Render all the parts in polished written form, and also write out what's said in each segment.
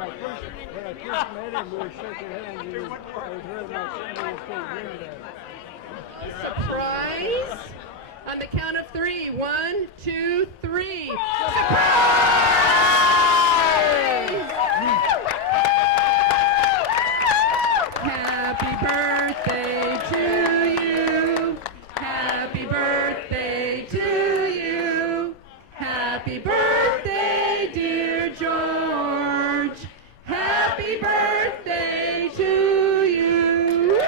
when I first met him, we were shaking hands. I was very much Surprise! On the count of 3. 1, 2, 3. Surprise! Happy birthday to you. Happy birthday to you. Happy birthday, dear George. Happy birthday to you.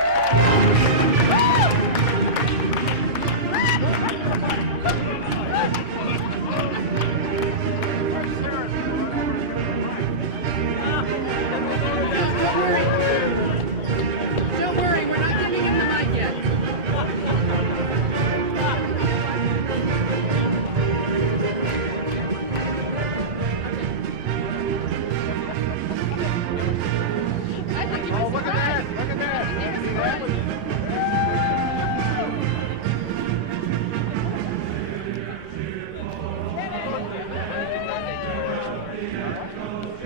Don't worry, we're not giving him the mic yet. Oh, look at that! Look at that!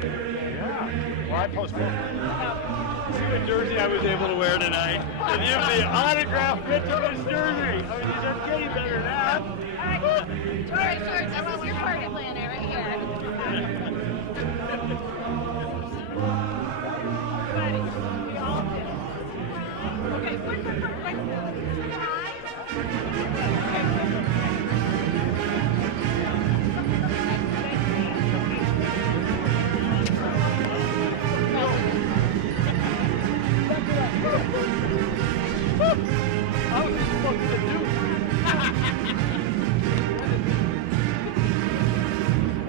Yeah. Well, I postponed. See the jersey I was able to wear tonight. And you have the autographed Mitrovich jersey. I mean, these are getting better now. George, this is your party planner right here. Okay, quick.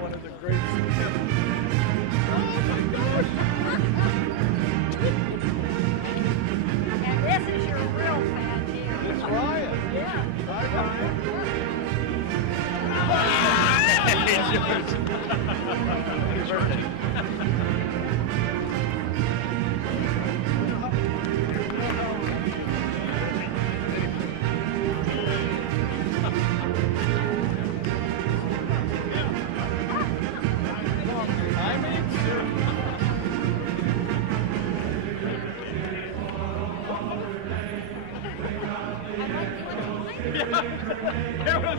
One of the great And this is your real fan here. It's Ryan. Yeah. Hi, Ryan. It's yours.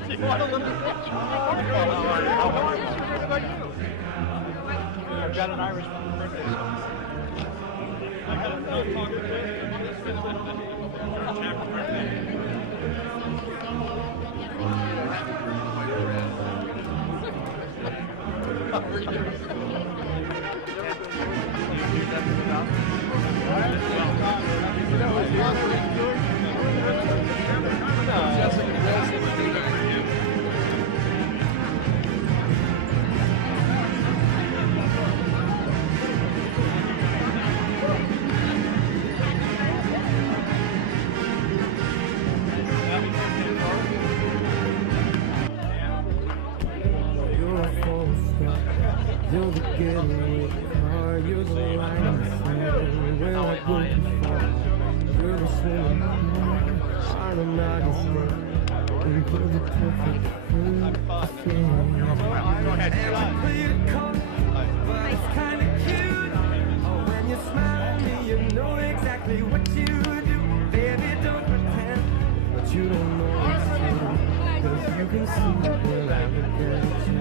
You want a little picture? I've got an Irish birthday song. I got another talk You're the getaway car, you're the line where I go before. You're the swimming heart of my despair. You put the perfect food Go ahead. but it's kinda cute. Oh, when you smile at me, you know exactly what you do. Baby, don't pretend, but you don't know it's true. 'Cause you can see when I look at you.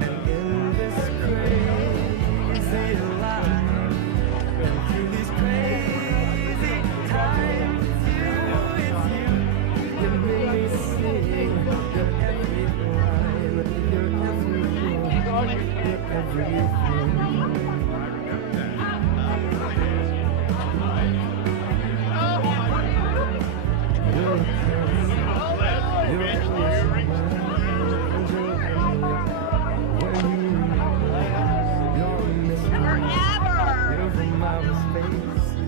And in this crazy life, and through these crazy times, it's you. You make me sing your every line, your every word, your everything. You're a Katz,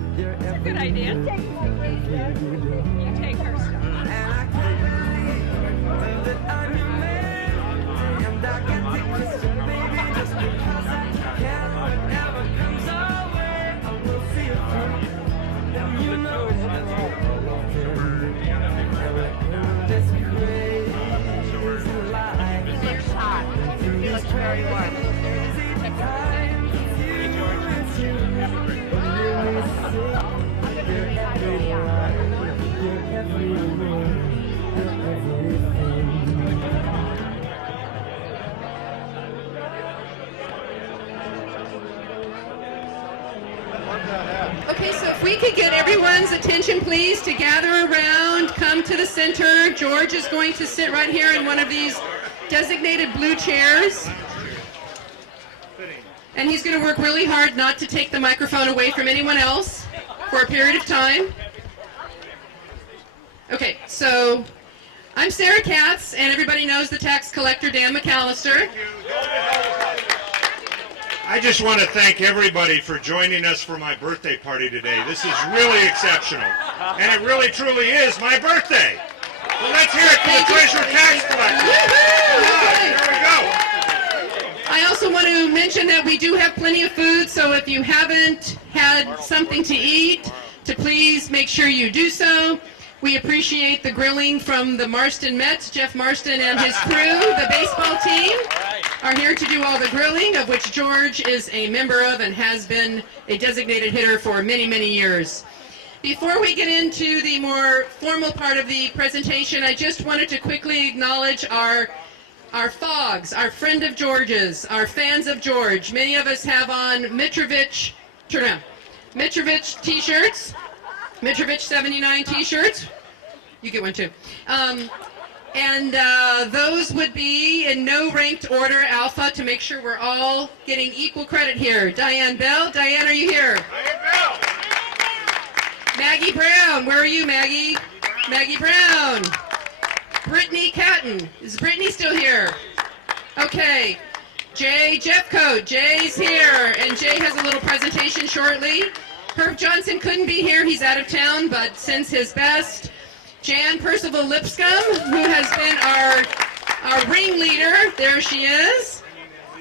you're a Good idea. You take her stuff. and I can't believe that I'm your man, and I get to kiss you, baby, just because I can. Whatever comes our way, I will see it through. And you know it's all this crazy life. He looks hot. He looks very warm. Crazy times, it's you, it's Okay, so if we could get everyone's attention, please, to gather around, come to the center. George is going to sit right here in one of these designated blue chairs. And he's going to work really hard not to take the microphone away from anyone else for a period of time. Okay, so I'm Sarah Katz, and everybody knows the tax collector, Dan McAllister. I just want to thank everybody for joining us for my birthday party today. This is really exceptional. And it really, truly is my birthday. So let's hear it for the Treasurer Tax Collector. Woo-hoo! There we go. I also want to mention that we do have plenty of food, so if you haven't had something to eat, to please make sure you do so. We appreciate the grilling from the Marston Mets. Jeff Marston and his crew, the baseball team, are here to do all the grilling, of which George is a member of and has been a designated hitter for many, many years. Before we get into the more formal part of the presentation, I just wanted to quickly acknowledge our FOGs, our friend of George's, our fans of George. Many of us have on Mitrovich, turn around, Mitrovich t-shirts, Mitrovich 79 t-shirts. You get one too. And those would be in no ranked order, alpha, to make sure we're all getting equal credit here. Diane Bell. Diane, are you here? Diane Bell. Maggie Brown. Where are you, Maggie? Maggie Brown. Brittany Catton. Is Brittany still here? Okay. Jay Jeffcoat. Jay's here. And Jay has a little presentation shortly. Herb Johnson couldn't be here. He's out of town, but sends his best. Jan Percival Lipscomb, who has been our ringleader. There she is.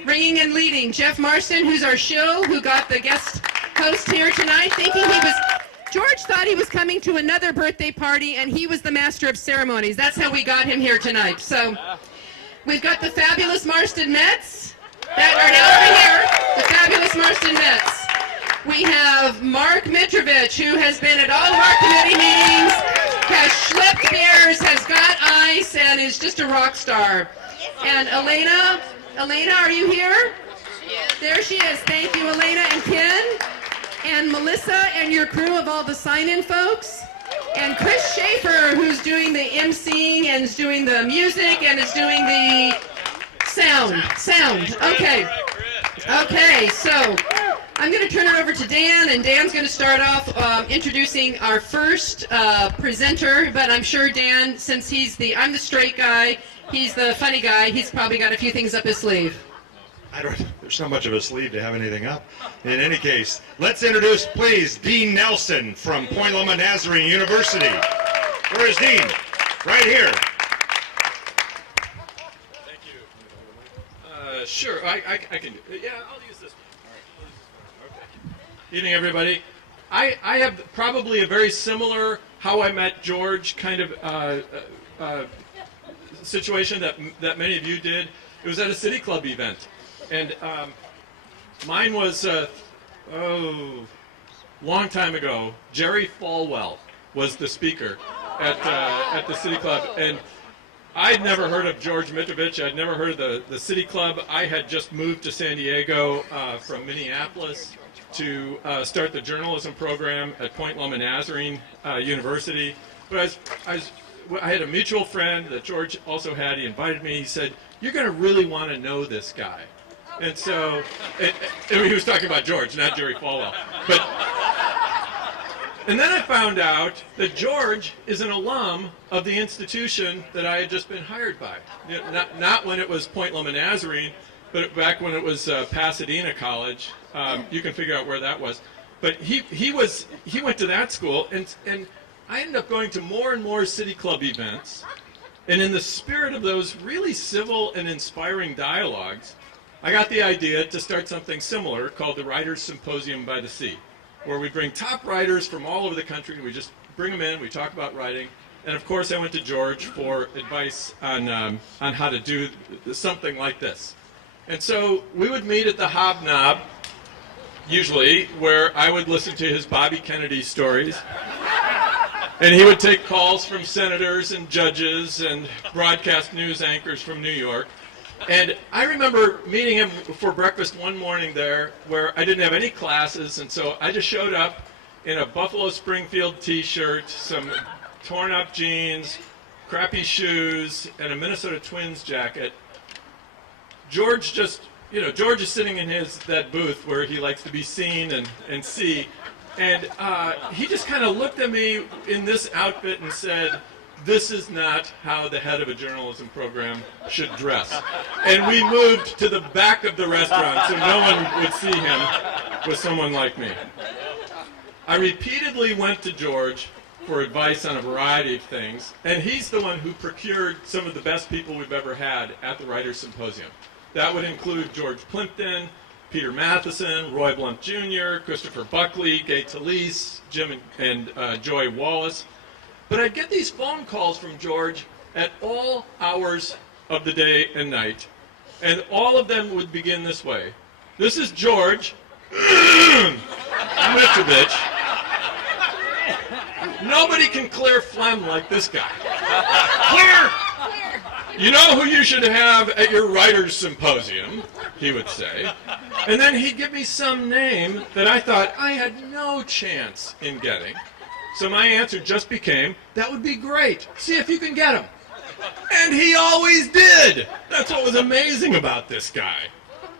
Ringing and leading. Jeff Marston, who's our shill, who got the guest host here tonight, thinking he was... George thought he was coming to another birthday party, and he was the master of ceremonies. That's how we got him here tonight. So we've got the fabulous Marston Mets that are now over here. The fabulous Marston Mets. We have Mark Mitrovich, who has been at all of our committee meetings, has schlepped beers, has got ice, and is just a rock star. And Elena, are you here? There she is. Thank you, Elena and Ken. And Melissa and your crew of all the sign-in folks. And Chris Schaefer, who's doing the emceeing and is doing the music and is doing the sound. Okay, so I'm going to turn it over to Dan, and Dan's going to start off introducing our first presenter, but I'm sure Dan, since I'm the straight guy, he's the funny guy, he's probably got a few things up his sleeve. There's not much of a sleeve to have anything up. In any case, let's introduce, please, Dean Nelson from Point Loma Nazarene University. Where is Dean? Right here. Thank you. Sure, I can do it. Yeah, I'll use this one. Okay. Evening, everybody. I have probably a very similar how I met George kind of situation that many of you did. It was at a City Club event. And mine was, long time ago, Jerry Falwell was the speaker at the City Club. And I'd never heard of George Mitrovich. I'd never heard of the City Club. I had just moved to San Diego from Minneapolis to start the journalism program at Point Loma Nazarene University. But I had a mutual friend that George also had. He invited me. He said, "You're going to really want to know this guy." And so, and he was talking about George, not Jerry Falwell. And then I found out that George is an alum of the institution that I had just been hired by. Not when it was Point Loma Nazarene, but back when it was Pasadena College. You can figure out where that was. But he went to that school, and I ended up going to more and more City Club events. And in the spirit of those really civil and inspiring dialogues, I got the idea to start something similar called the Writers Symposium by the Sea, where we bring top writers from all over the country. We just bring them in, we talk about writing. And of course I went to George for advice on how to do something like this. And so we would meet at the Hobnob, usually, where I would listen to his Bobby Kennedy stories. And he would take calls from senators and judges and broadcast news anchors from New York. And I remember meeting him for breakfast one morning there where I didn't have any classes, and so I just showed up in a Buffalo Springfield t-shirt, some torn up jeans, crappy shoes, and a Minnesota Twins jacket. George just, George is sitting in that booth where he likes to be seen and see, and he just kind of looked at me in this outfit and said, "This is not how the head of a journalism program should dress." And we moved to the back of the restaurant so no one would see him with someone like me. I repeatedly went to George for advice on a variety of things, and he's the one who procured some of the best people we've ever had at the Writers' Symposium. That would include George Plimpton, Peter Matheson, Roy Blunt Jr., Christopher Buckley, Gay Talese, Jim and Joy Wallace. But I'd get these phone calls from George at all hours of the day and night, and all of them would begin this way. "This is George Mitrovich. Nobody can clear phlegm like this guy. Clear! You know who you should have at your writers' symposium," he would say. And then he'd give me some name that I thought I had no chance in getting. So my answer just became, "That would be great. See if you can get him." And he always did. That's what was amazing about this guy.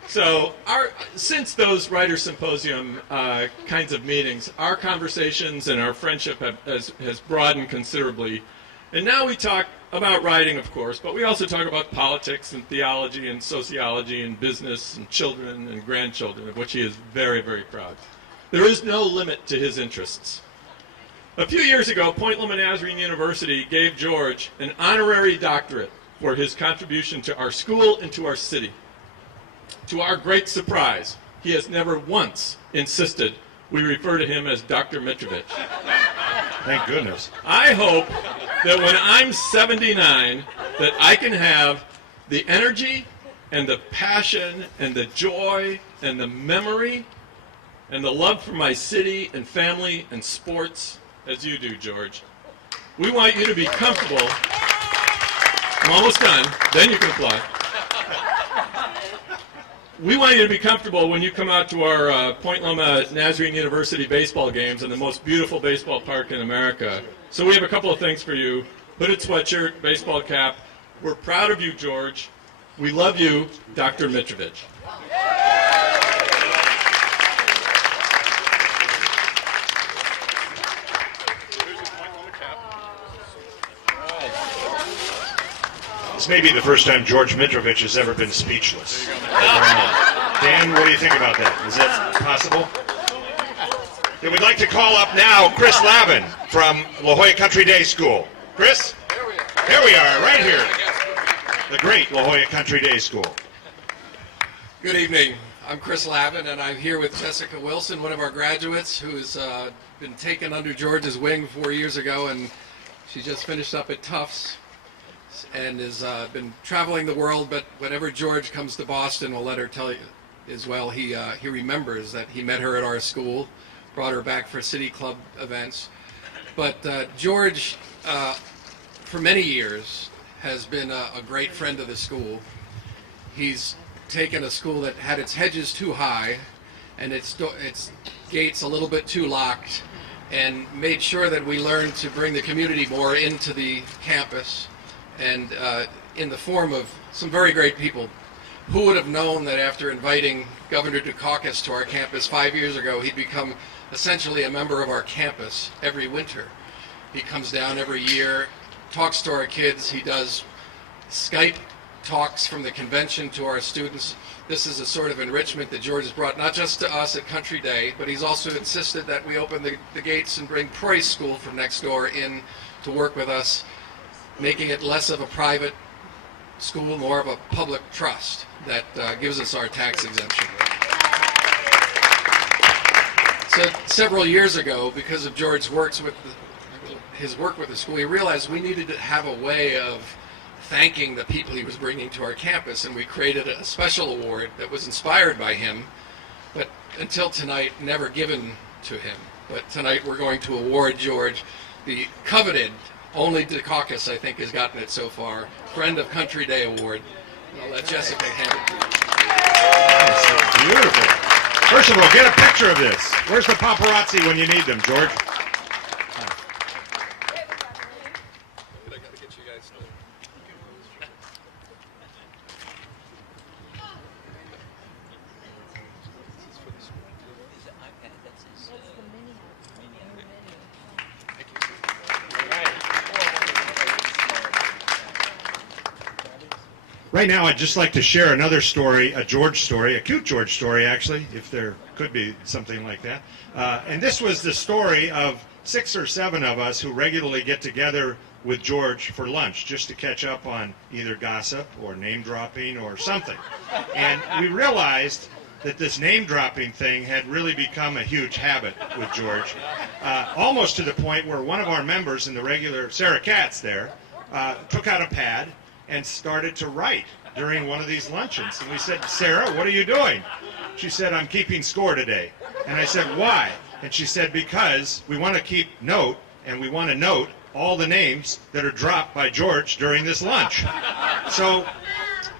So since those Writers' Symposium kinds of meetings, our conversations and our friendship has broadened considerably. And now we talk about writing, of course, but we also talk about politics and theology and sociology and business and children and grandchildren, of which he is very, very proud. There is no limit to his interests. A few years ago, Point Loma Nazarene University gave George an honorary doctorate for his contribution to our school and to our city. To our great surprise, he has never once insisted we refer to him as Dr. Mitrovich. Thank goodness. I hope that when I'm 79, that I can have the energy and the passion and the joy and the memory and the love for my city and family and sports as you do, George. We want you to be comfortable. I'm almost done. Then you can apply. We want you to be comfortable when you come out to our Point Loma Nazarene University baseball games in the most beautiful baseball park in America. So we have a couple of things for you. Hooded sweatshirt, baseball cap. We're proud of you, George. We love you, Dr. Mitrovich. This may be the first time George Mitrovich has ever been speechless. Dan, what do you think about that? Is that possible? Then we'd like to call up now Kris Lavin from La Jolla Country Day School. Kris? There we are, right here. The great La Jolla Country Day School. Good evening. I'm Kris Lavin, and I'm here with Jessica Wilson, one of our graduates who's been taken under George's wing 4 years ago, and she just finished up at Tufts and has been traveling the world, but whenever George comes to Boston, we'll let her tell you as well. He remembers that he met her at our school, brought her back for city club events. But George, for many years, has been a great friend of the school. He's taken a school that had its hedges too high and its gates a little bit too locked, and made sure that we learned to bring the community more into the campus, and in the form of some very great people. Who would have known that after inviting Governor Dukakis to our campus 5 years ago, he'd become essentially a member of our campus every winter. He comes down every year, talks to our kids. He does Skype talks from the convention to our students. This is a sort of enrichment that George has brought not just to us at Country Day, but he's also insisted that we open the gates and bring Price School from next door in to work with us, making it less of a private school, more of a public trust that gives us our tax exemption. So several years ago, because of George's his work with the school, we realized we needed to have a way of thanking the people he was bringing to our campus, and we created a special award that was inspired by him, but until tonight never given to him. But tonight we're going to award George the coveted, only Dukakis I think has gotten it so far, Friend of Country Day Award. I'll let Jessica handle it. Nice. Beautiful. First of all, get a picture of this. Where's the paparazzi when you need them, George? Right now, I'd just like to share another story, a George story, a cute George story, actually, if there could be something like that. And this was the story of 6 or 7 of us who regularly get together with George for lunch just to catch up on either gossip or name dropping or something. And we realized that this name dropping thing had really become a huge habit with George, almost to the point where one of our members in the regular, Sarah Katz there, took out a pad and started to write during one of these luncheons. And we said, Sarah, what are you doing? She said, I'm keeping score today. And I said, why? And she said, because we want to keep note, and we want to note all the names that are dropped by George during this lunch. So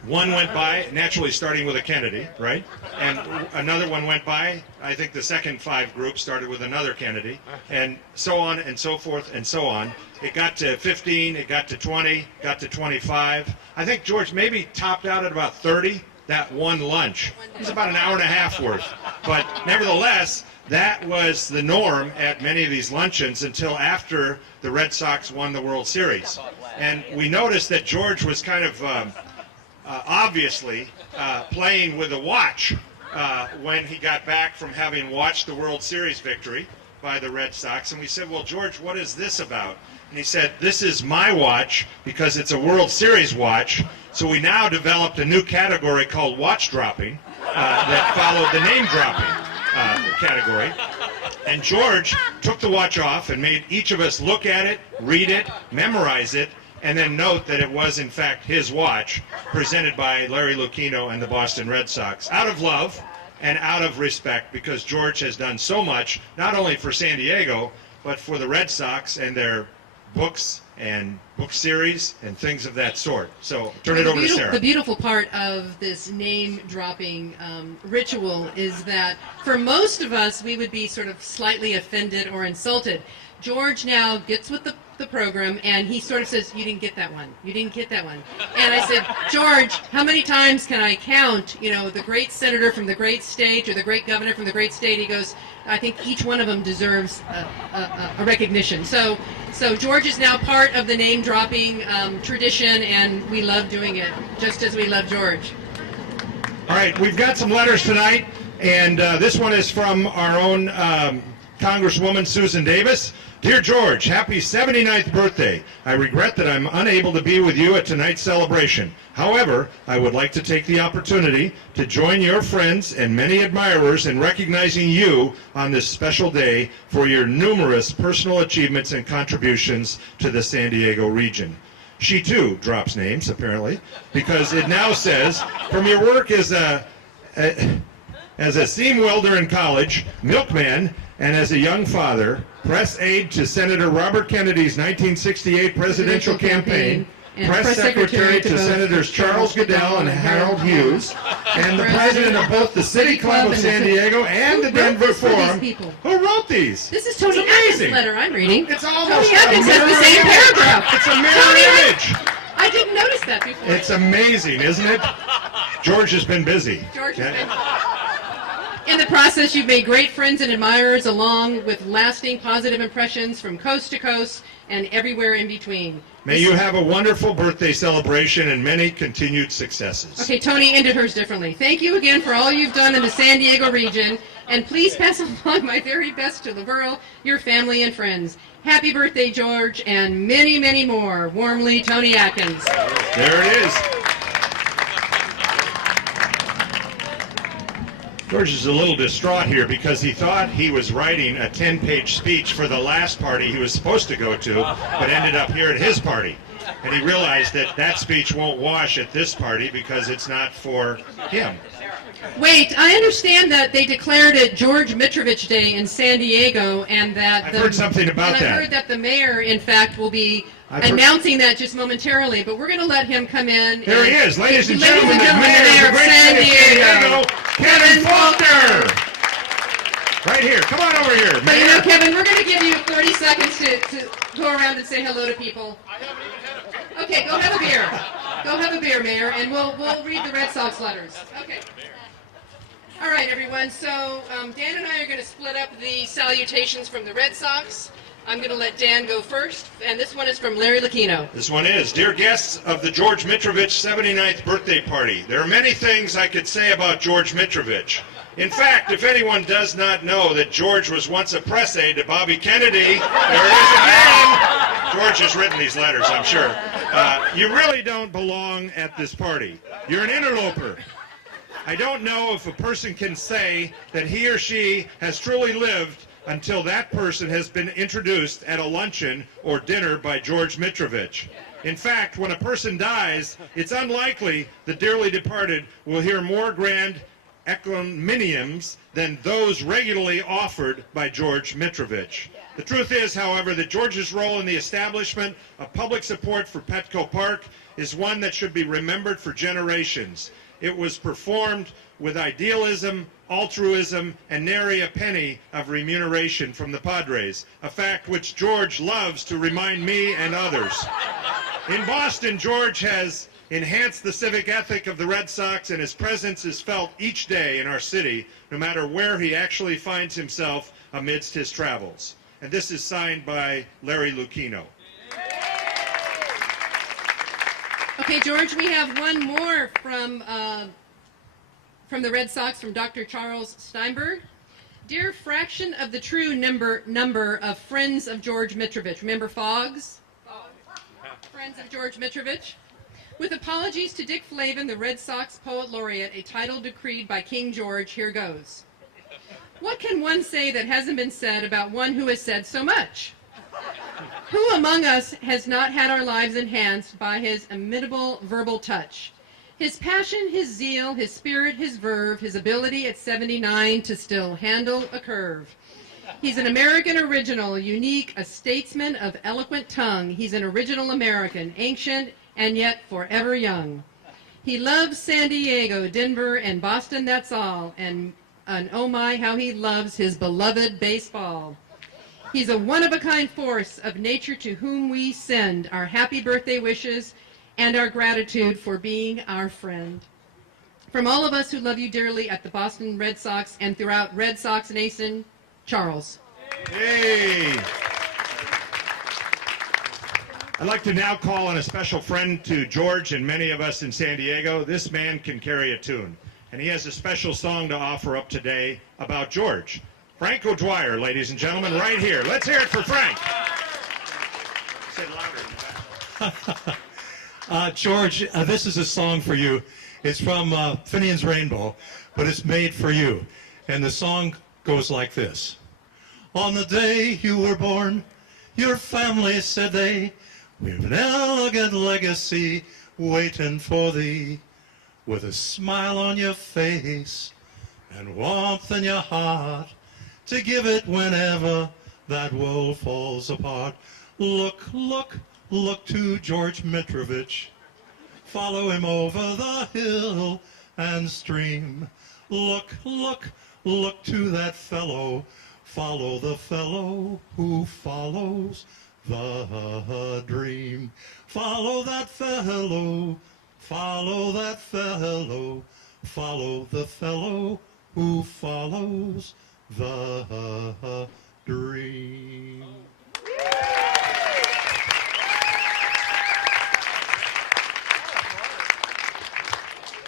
one went by, naturally starting with a Kennedy, right? And another one went by. I think the second 5 group started with another Kennedy, and so on and so forth and so on. It got to 15, it got to 20, got to 25. I think George maybe topped out at about 30 that one lunch. It was about an hour and a half worth. But nevertheless, that was the norm at many of these luncheons until after the Red Sox won the World Series. And we noticed that George was kind of obviously playing with a watch when he got back from having watched the World Series victory by the Red Sox. And we said, well, George, what is this about? And he said, this is my watch because it's a World Series watch. So we now developed a new category called watch dropping that followed the name dropping category. And George took the watch off and made each of us look at it, read it, memorize it, and then note that it was, in fact, his watch, presented by Larry Lucchino and the Boston Red Sox, out of love and out of respect, because George has done so much, not only for San Diego, but for the Red Sox and their books and book series and things of that sort. So turn it over to Sarah. The beautiful part of this name-dropping ritual is that for most of us, we would be sort of slightly offended or insulted. George now gets with the program, and he sort of says, you didn't get that one. You didn't get that one. And I said, George, how many times can I count, the great senator from the great state or the great governor from the great state? He goes, I think each one of them deserves a recognition. So George is now part of the name-dropping tradition, and we love doing it, just as we love George. All right, we've got some letters tonight, and this one is from our own Congresswoman Susan Davis. Dear George, happy 79th birthday. I regret that I'm unable to be with you at tonight's celebration. However, I would like to take the opportunity to join your friends and many admirers in recognizing you on this special day for your numerous personal achievements and contributions to the San Diego region. She too drops names, apparently, because it now says, from your work as a seam welder in college, milkman, and as a young father, press aide to Senator Robert Kennedy's 1968 presidential campaign, press secretary to Senators Charles Goodell and Harold Hughes, and the president of both the City Club of San Diego and the Denver Forum. Who wrote these? This is Tony Atkins' letter I'm reading. It's almost Tony Atkins has the same paragraph. It's a mirror image. I didn't notice that before. It's amazing, isn't it? George has been busy. George has been. In the process, you've made great friends and admirers, along with lasting positive impressions from coast to coast and everywhere in between. May you have a wonderful birthday celebration and many continued successes. Okay, Tony ended hers differently. Thank you again for all you've done in the San Diego region, and please pass along my very best to Laverne, your family and friends. Happy birthday, George, and many, many more. Warmly, Tony Atkins. There it is. George is a little distraught here because he thought he was writing a 10-page speech for the last party he was supposed to go to, but ended up here at his party. And he realized that that speech won't wash at this party because it's not for him. Wait, I understand that they declared it George Mitrovich Day in San Diego, and that I've heard something about and that. I've heard that the mayor, in fact, will be announcing that just momentarily. But we're going to let him come in. There he is, ladies and Ladies gentlemen, and the gentlemen, mayor of the great San city of San Diego, Diego, Kevin Faulkner. Right here, come on over here, But you Mayor. know, Kevin, we're going to give you 30 seconds to go around and say hello to people. Okay, go have a beer. Go have a beer, Mayor, and we'll read the Red Sox letters. Okay. All right, everyone. So Dan and I are going to split up the salutations from the Red Sox. I'm going to let Dan go first, and this one is from Larry Lucchino. This one is, dear guests of the George Mitrovich 79th birthday party, there are many things I could say about George Mitrovich. In fact, if anyone does not know that George was once a press aide to Bobby Kennedy, there it is again. George has written these letters, I'm sure. You really don't belong at this party. You're an interloper. I don't know if a person can say that he or she has truly lived until that person has been introduced at a luncheon or dinner by George Mitrovich. In fact, when a person dies, it's unlikely the dearly departed will hear more grand encomiums than those regularly offered by George Mitrovich. The truth is, however, that George's role in the establishment of public support for Petco Park is one that should be remembered for generations. It was performed with idealism, altruism, and nary a penny of remuneration from the Padres, a fact which George loves to remind me and others. In Boston, George has enhanced the civic ethic of the Red Sox, and his presence is felt each day in our city, no matter where he actually finds himself amidst his travels. And this is signed by Larry Lucchino. Okay, George, we have one more from the Red Sox, from Dr. Charles Steinberg. Dear fraction of the true number of friends of George Mitrovich. Remember Fogs? Friends of George Mitrovich. With apologies to Dick Lavin, the Red Sox poet laureate, a title decreed by King George, here goes. What can one say that hasn't been said about one who has said so much? Who among us has not had our lives enhanced by his imitable verbal touch? His passion, his zeal, his spirit, his verve, his ability at 79 to still handle a curve. He's an American original, unique, a statesman of eloquent tongue. He's an original American, ancient and yet forever young. He loves San Diego, Denver, and Boston, that's all. And oh my, how he loves his beloved baseball. He's a one-of-a-kind force of nature to whom we send our happy birthday wishes and our gratitude for being our friend. From all of us who love you dearly at the Boston Red Sox and throughout Red Sox Nation, Charles. Hey! I'd like to now call on a special friend to George and many of us in San Diego. This man can carry a tune, and he has a special song to offer up today about George. Frank O'Dwyer, ladies and gentlemen, right here. Let's hear it for Frank. Say it louder. George, this is a song for you. It's from Finians Rainbow, but it's made for you. And the song goes like this. On the day you were born, your family said they, we've an elegant legacy waiting for thee. With a smile on your face and warmth in your heart, to give it whenever that world falls apart. Look, look, look to George Mitrovich. Follow him over the hill and stream. Look, look, look to that fellow. Follow the fellow who follows the dream. Follow that fellow. Follow that fellow. Follow the fellow who follows the dream.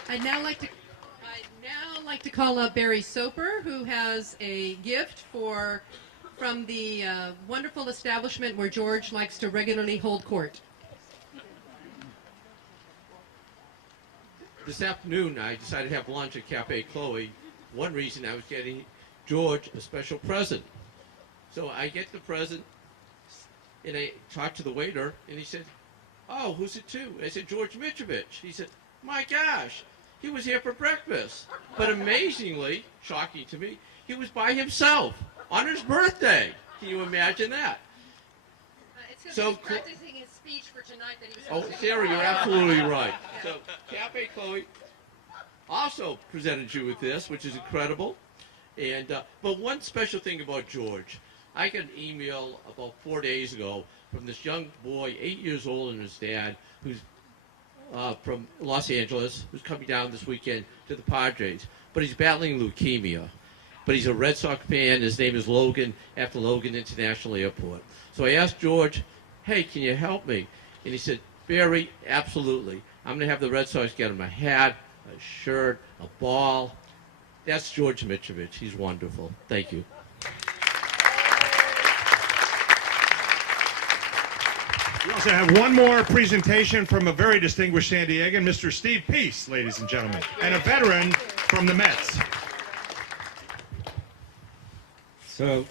I'd now like to call up Barry Soper, who has a gift from the wonderful establishment where George likes to regularly hold court. This afternoon, I decided to have lunch at Cafe Chloe. One reason I was getting George a special present. So I get the present, and I talked to the waiter, and he said, "Oh, who's it to?" I said, "George Mitrovich." He said, "My gosh, he was here for breakfast." But amazingly, shocking to me, he was by himself on his birthday. Can you imagine that? It's because So he's practicing his speech for tonight that he was Oh, supposed to Sarah, give. you're absolutely right. So, Cafe Chloe also presented you with this, which is incredible. And but one special thing about George, I got an email about 4 days ago from this young boy, 8 years old, and his dad, who's from Los Angeles, who's coming down this weekend to the Padres. But he's battling leukemia. But he's a Red Sox fan. His name is Logan, after Logan International Airport. So I asked George, "Hey, can you help me?" And he said, "Barry, absolutely. I'm going to have the Red Sox get him a hat, a shirt, a ball." That's George Mitrovich. He's wonderful. Thank you. We also have one more presentation from a very distinguished San Diegan, Mr. Steve Peace, ladies and gentlemen, and a veteran from the Mets. So,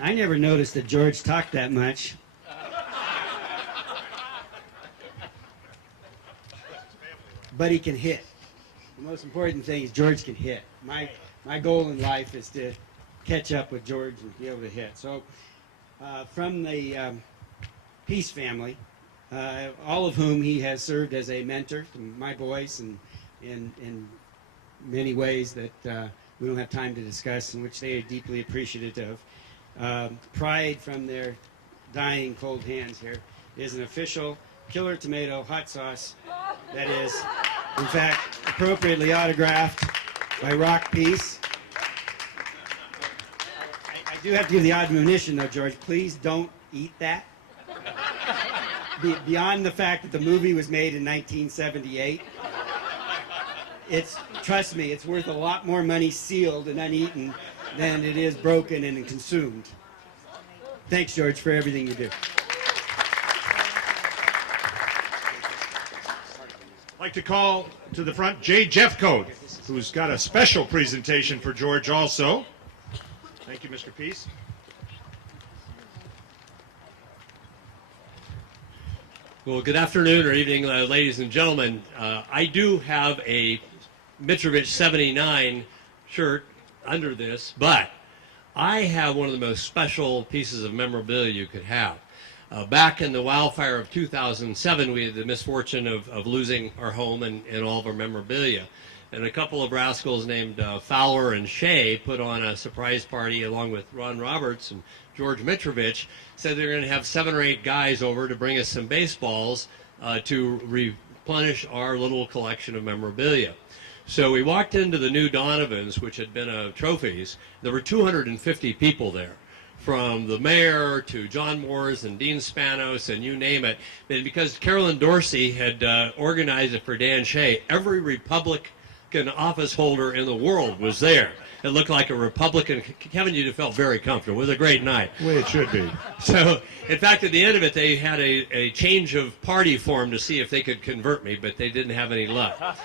I never noticed that George talked that much. But he can hit. The most important thing is George can hit. My goal in life is to catch up with George and be able to hit. So, from the Peace family, all of whom he has served as a mentor to my boys and in many ways that we don't have time to discuss, in which they are deeply appreciative of. Pride from their dying cold hands here is an official killer tomato hot sauce that is, in fact, appropriately autographed by Rock Peace. I do have to give the admonition, though, George, please don't eat that. Beyond the fact that the movie was made in 1978, trust me, it's worth a lot more money sealed and uneaten than it is broken and consumed. Thanks, George, for everything you do. I'd like to call to the front Jay Jeffcoat, who's got a special presentation for George also. Thank you, Mr. Peace. Well, good afternoon or evening, ladies and gentlemen. I do have a Mitrovich 79 shirt under this, but I have one of the most special pieces of memorabilia you could have. Back in the wildfire of 2007, we had the misfortune of losing our home and all of our memorabilia. And a couple of rascals named Fowler and Shea put on a surprise party along with Ron Roberts and George Mitrovich. Said they're going to have 7 or 8 guys over to bring us some baseballs to replenish our little collection of memorabilia. So we walked into the new Donovans, which had been trophies. There were 250 people there, from the mayor to John Moores and Dean Spanos and you name it. And because Carolyn Dorsey had organized it for Dan Shea, every Republican office holder in the world was there. It looked like a Republican. Kevin, you felt very comfortable. It was a great night. The way it should be. So, in fact, at the end of it, they had a change of party form to see if they could convert me, but they didn't have any luck.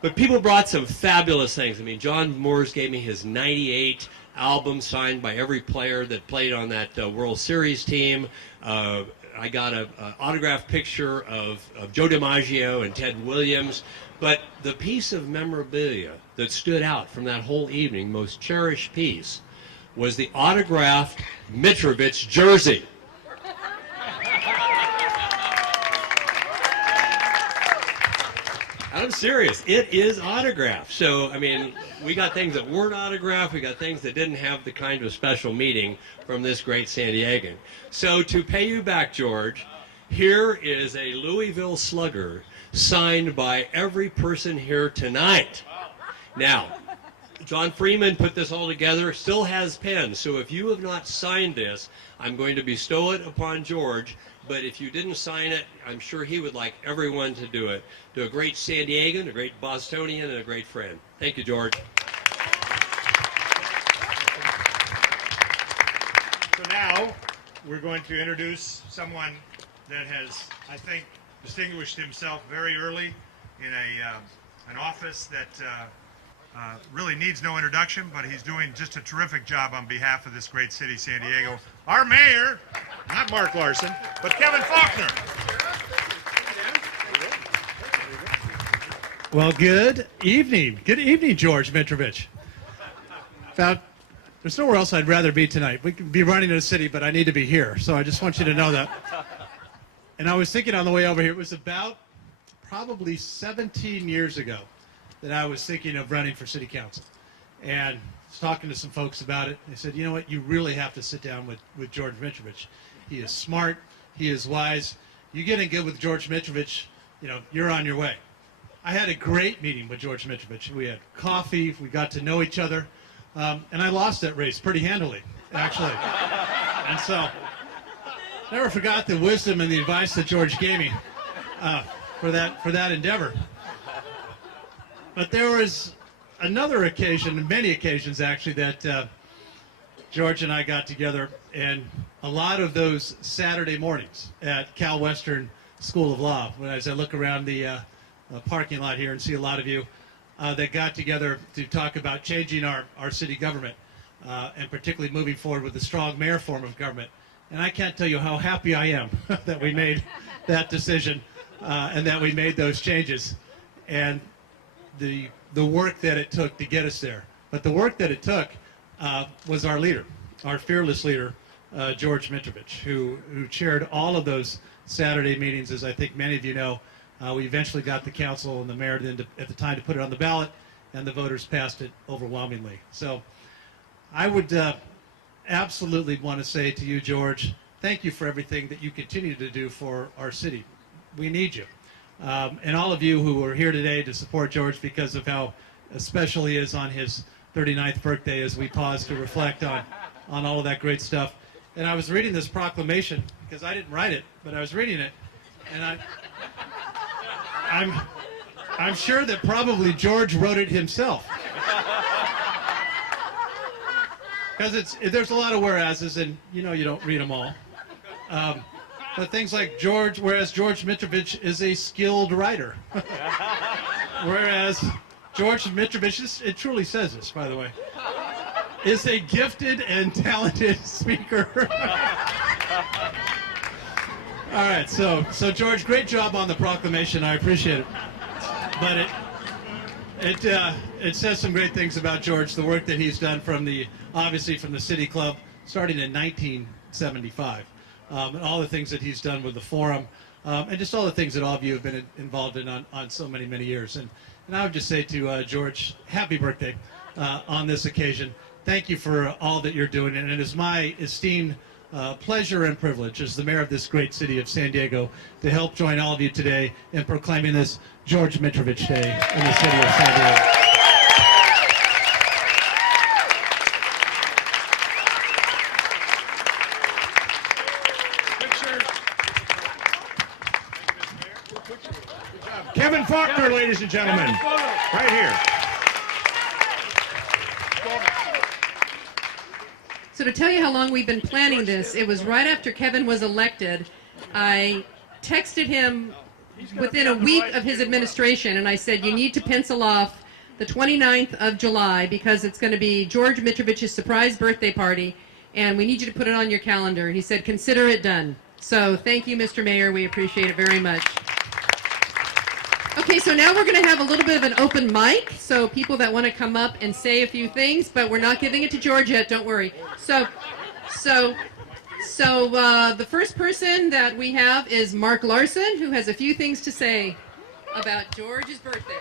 But people brought some fabulous things. I mean, John Moores gave me his 98 album signed by every player that played on that World Series team. I got an autographed picture of Joe DiMaggio and Ted Williams. But the piece of memorabilia that stood out from that whole evening, most cherished piece, was the autographed Mitrovich jersey. I'm serious. It is autographed. So, I mean, we got things that weren't autographed. We got things that didn't have the kind of special meaning from this great San Diegan. So, to pay you back, George, here is a Louisville Slugger signed by every person here tonight. Now, John Freeman put this all together, still has pens, so if you have not signed this, I'm going to bestow it upon George, but if you didn't sign it, I'm sure he would like everyone to do it. To a great San Diegan, a great Bostonian, and a great friend. Thank you, George. So now, we're going to introduce someone that has, I think, distinguished himself very early in an office that really needs no introduction, but he's doing just a terrific job on behalf of this great city, San Diego. Our mayor, not Mark Larson, but Kevin Faulkner. Well, good evening. Good evening, George Mitrovich. There's nowhere else I'd rather be tonight. We could be running in a city, but I need to be here. So I just want you to know that. And I was thinking on the way over here, it was about probably 17 years ago that I was thinking of running for city council. And I was talking to some folks about it. They said, you know what, you really have to sit down with George Mitrovich. He is smart. He is wise. You get in good with George Mitrovich, you know, you're on your way. I had a great meeting with George Mitrovich. We had coffee. We got to know each other. And I lost that race pretty handily, actually. And so never forgot the wisdom and the advice that George gave me for that endeavor. But there was another occasion, many occasions actually, that George and I got together, and a lot of those Saturday mornings at Cal Western School of Law, as I look around the parking lot here and see a lot of you that got together to talk about changing our city government, and particularly moving forward with the strong mayor form of government. And I can't tell you how happy I am that we made that decision and that we made those changes, and the work that it took to get us there. But the work that it took was our leader, our fearless leader, George Mitrovich, who chaired all of those Saturday meetings. As I think many of you know, we eventually got the council and the mayor then at the time to put it on the ballot, and the voters passed it overwhelmingly. So I would absolutely want to say to you, George, thank you for everything that you continue to do for our city. We need you. And all of you who are here today to support George because of how special he is on his 39th birthday, as we pause to reflect on all of that great stuff. And I was reading this proclamation, because I didn't write it, but I was reading it, and I'm sure that probably George wrote it himself. Because there's a lot of whereases, and you know you don't read them all. But things like whereas George Mitrovich is a skilled writer. Whereas George Mitrovich, it truly says this, by the way, is a gifted and talented speaker. All right, so George, great job on the proclamation. I appreciate it. But it says some great things about George, the work that he's done obviously from the City Club, starting in 1975, and all the things that he's done with the forum, and just all the things that all of you have been involved in on so many, many years. And I would just say to George, happy birthday on this occasion. Thank you for all that you're doing, and it is my esteemed pleasure and privilege as the mayor of this great city of San Diego to help join all of you today in proclaiming this George Mitrovich Day in the city of San Diego. Kevin Faulkner, ladies and gentlemen, right here. So to tell you how long we've been planning this, it was right after Kevin was elected. I texted him within a week of his administration, and I said, you need to pencil off the 29th of July because it's going to be George Mitrovich's surprise birthday party, and we need you to put it on your calendar. And he said, consider it done. So thank you, Mr. Mayor. We appreciate it very much. Okay, so now we're going to have a little bit of an open mic, so people that want to come up and say a few things, but we're not giving it to George yet, don't worry. So the first person that we have is Mark Larson, who has a few things to say about George's birthday.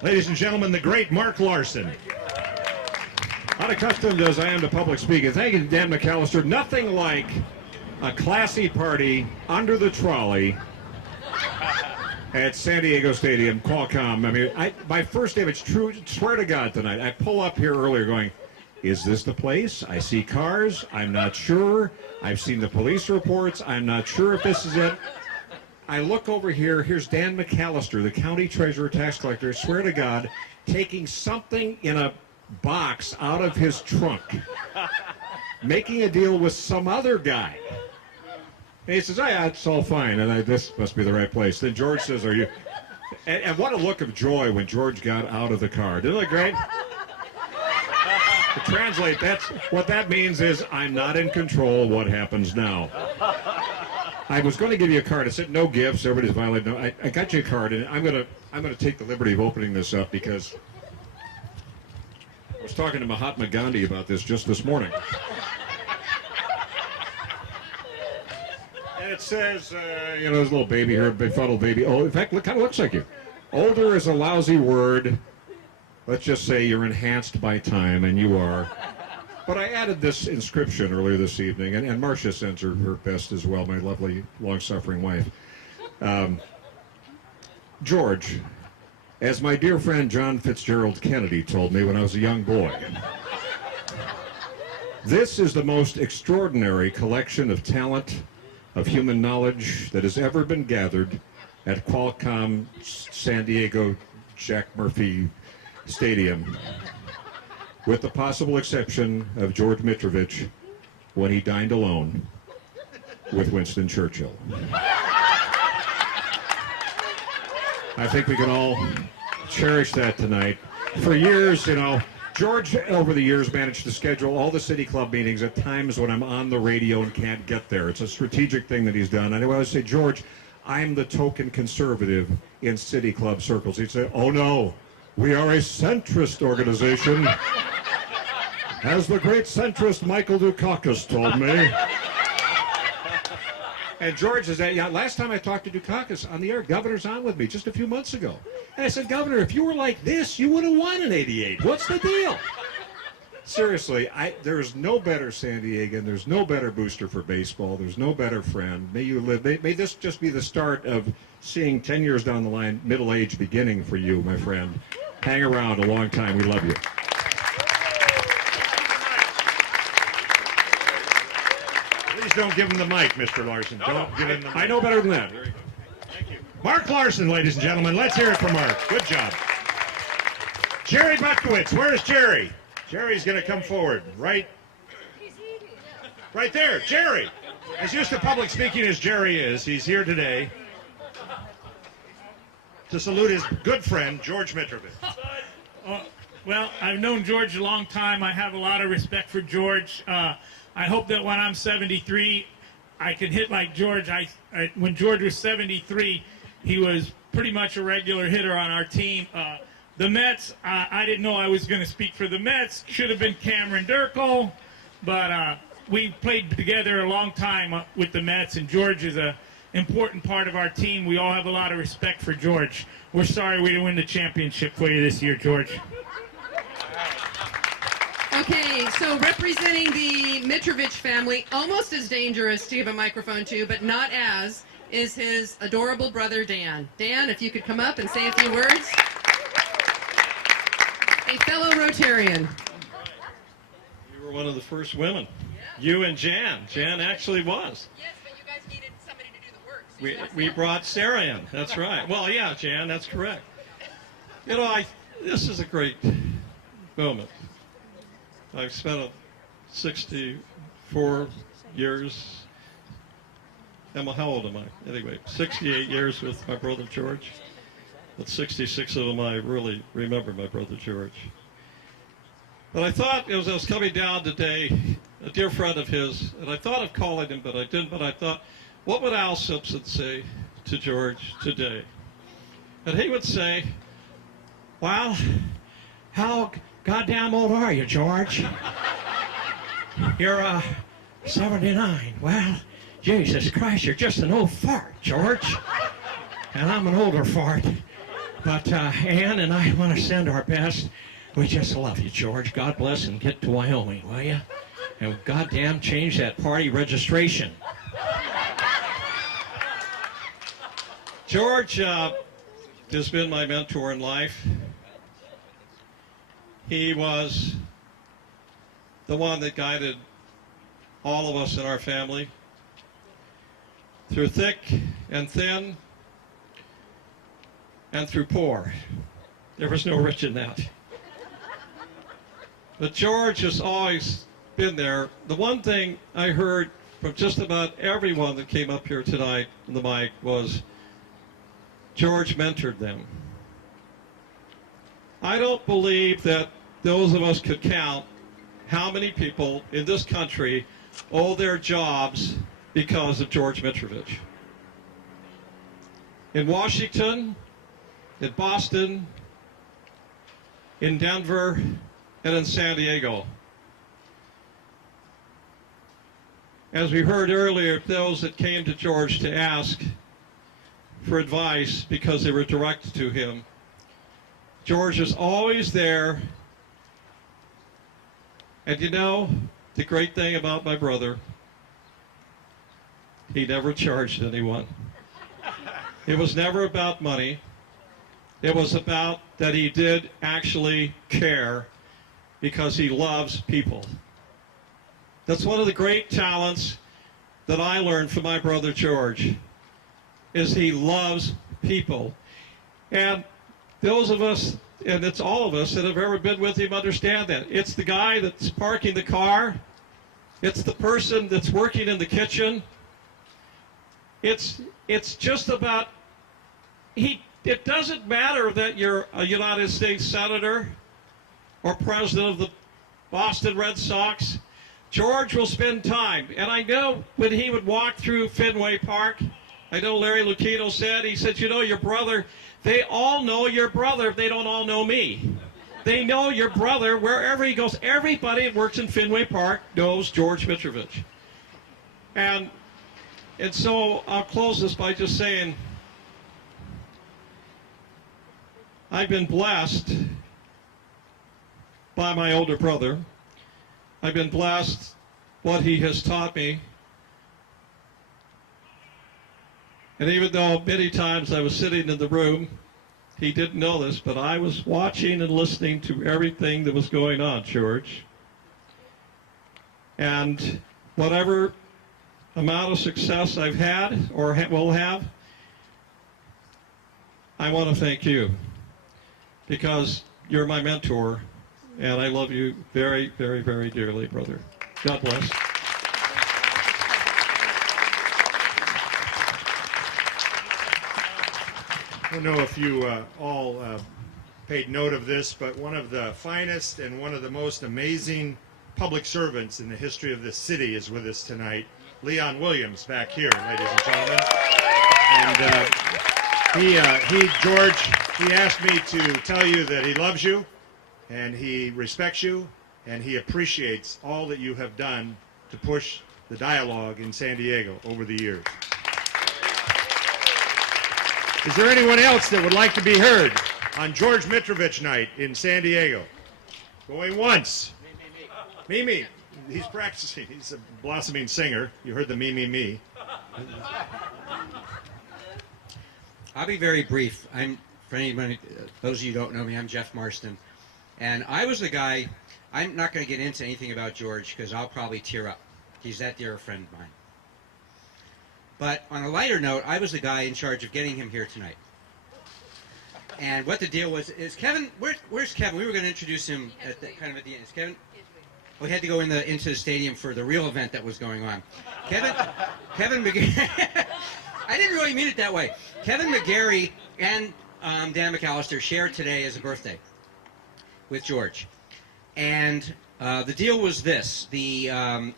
Ladies and gentlemen, the great Mark Larson. Unaccustomed as I am to public speaking, thank you to Dan McAllister. Nothing like a classy party under the trolley at San Diego Stadium, Qualcomm. I mean, my first image, swear to God tonight, I pull up here earlier going, is this the place? I see cars. I'm not sure. I've seen the police reports. I'm not sure if this is it. I look over here. Here's Dan McAllister, the county treasurer, tax collector, swear to God, taking something in a box out of his trunk, making a deal with some other guy. And he says, oh, yeah, it's all fine. And this must be the right place. Then George says, are you? And what a look of joy when George got out of the car. Didn't it look great? To translate, what that means is I'm not in control. What happens now? I was going to give you a card. It said no gifts. Everybody's violated. No, I got you a card, and I'm gonna take the liberty of opening this up because I was talking to Mahatma Gandhi about this just this morning. And it says, there's a little baby here, a befuddled baby. Oh, in fact, kind of looks like you. Older is a lousy word. Let's just say you're enhanced by time, and you are. But I added this inscription earlier this evening, and Marcia sends her best as well, my lovely, long-suffering wife. George, as my dear friend John Fitzgerald Kennedy told me when I was a young boy, this is the most extraordinary collection of talent, of human knowledge that has ever been gathered at Qualcomm San Diego Jack Murphy Stadium, with the possible exception of George Mitrovich when he dined alone with Winston Churchill. I think we can all cherish that tonight. For years, George, over the years, managed to schedule all the City Club meetings at times when I'm on the radio and can't get there. It's a strategic thing that he's done. And I always say, George, I'm the token conservative in City Club circles. He'd say, oh no, we are a centrist organization, as the great centrist Michael Dukakis told me. And George is last time I talked to Dukakis on the air, Governor's on with me just a few months ago. And I said, Governor, if you were like this, you would have won in '88. What's the deal? Seriously, there's no better San Diegan. There's no better booster for baseball. There's no better friend. May you live. May this just be the start of seeing 10 years down the line, middle age beginning for you, my friend. Hang around a long time. We love you. Please don't give him the mic, Mr. Larson. Don't give him the mic. I know better than that. Very good. Thank you. Mark Larson, ladies and gentlemen. Let's hear it for Mark. Good job. Jerry Butkowitz. Where's Jerry? Jerry's going to come forward. Right there. Jerry. As used to public speaking as Jerry is, he's here today to salute his good friend, George Mitrovich. Well, I've known George a long time. I have a lot of respect for George. I hope that when I'm 73, I can hit like George. When George was 73, he was pretty much a regular hitter on our team. The Mets, I didn't know I was going to speak for the Mets. Should have been Cameron Durkle, but we played together a long time with the Mets, and George is an important part of our team. We all have a lot of respect for George. We're sorry we didn't win the championship for you this year, George. Okay, so representing the Mitrovich family, almost as dangerous to give a microphone to, but not as, is his adorable brother, Dan. Dan, if you could come up and say a few words. A fellow Rotarian. You were one of the first women. You and Jan. Jan actually was. Yes, but you guys needed somebody to do the work. So we brought Sarah in. That's right. Well, yeah, Jan, that's correct. This is a great moment. I've spent 64 years. Emma, how old am I? Anyway, 68 years with my brother George. But 66 of them I really remember my brother George. But I thought, as I was coming down today, a dear friend of his, and I thought of calling him, but I didn't, but I thought, what would Al Simpson say to George today? And he would say, well, how goddamn old are you, George? You're 79. Well, Jesus Christ, you're just an old fart, George. And I'm an older fart. But Ann and I want to send our best. We just love you, George. God bless, and get to Wyoming, will you? And goddamn change that party registration. George has been my mentor in life. He was the one that guided all of us in our family through thick and thin and through poor. There was no rich in that. But George has always been there. The one thing I heard from just about everyone that came up here tonight on the mic was George mentored them. I don't believe that those of us could count how many people in this country owe their jobs because of George Mitrovich. In Washington, in Boston, in Denver, and in San Diego. As we heard earlier, those that came to George to ask for advice because they were directed to him, George is always there. And you know, the great thing about my brother, he never charged anyone. It was never about money. It was about that he did actually care because he loves people. That's one of the great talents that I learned from my brother George, is he loves people. And those of us, and it's all of us that have ever been with him, understand that. It's the guy that's parking the car. It's the person that's working in the kitchen. It's just about, it doesn't matter that you're a United States Senator or President of the Boston Red Sox. George will spend time. And I know when he would walk through Fenway Park, I know Larry Lukey said, he said, you know, your brother, they all know your brother if they don't all know me. They know your brother wherever he goes. Everybody that works in Fenway Park knows George Mitrovich. And so I'll close this by just saying, I've been blessed by my older brother. I've been blessed what he has taught me. And even though many times I was sitting in the room, he didn't know this, but I was watching and listening to everything that was going on, George. And whatever amount of success I've had or will have, I want to thank you because you're my mentor, and I love you very, very, very dearly, brother. God bless. I don't know if you all paid note of this, but one of the finest and one of the most amazing public servants in the history of this city is with us tonight. Leon Williams back here, ladies and gentlemen. And George, he asked me to tell you that he loves you, and he respects you, and he appreciates all that you have done to push the dialogue in San Diego over the years. Is there anyone else that would like to be heard on George Mitrovich night in San Diego? Going once. Me. He's practicing. He's a blossoming singer. You heard the me. I'll be very brief. For anybody, those of you who don't know me, I'm Jeff Marston. And I was the guy, I'm not going to get into anything about George because I'll probably tear up. He's that dear a friend of mine. But on a lighter note, I was the guy in charge of getting him here tonight. And what the deal was is Kevin, where's Kevin? We were going to introduce him at the end. Is Kevin? We had to go into the stadium for the real event that was going on. Kevin McGarry. I didn't really mean it that way. Kevin McGarry and Dan McAllister shared today as a birthday with George. And the deal was this. The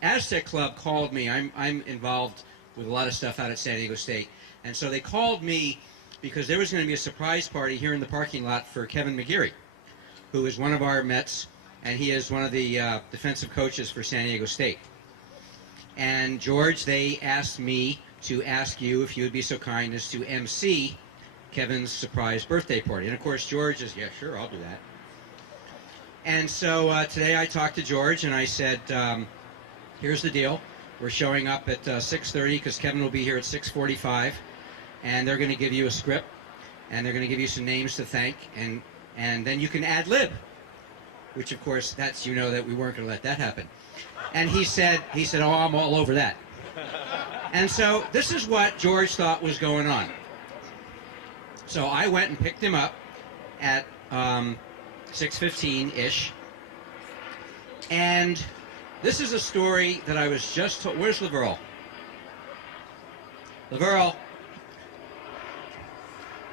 Aztec Club called me. I'm involved with a lot of stuff out at San Diego State. And so they called me because there was going to be a surprise party here in the parking lot for Kevin McGarry, who is one of our Mets, and he is one of the defensive coaches for San Diego State. And George, they asked me to ask you if you would be so kind as to MC Kevin's surprise birthday party. And of course, George is, yeah, sure, I'll do that. And so today I talked to George and I said, here's the deal. We're showing up at 6:30 because Kevin will be here at 6:45, and they're going to give you a script, and they're going to give you some names to thank, and then you can ad lib, which of course that's, you know, that we weren't going to let that happen. And he said, oh, I'm all over that. And so this is what George thought was going on. So I went and picked him up at 6:15-ish, and this is a story that I was just told. Where's Laverl? Laverl,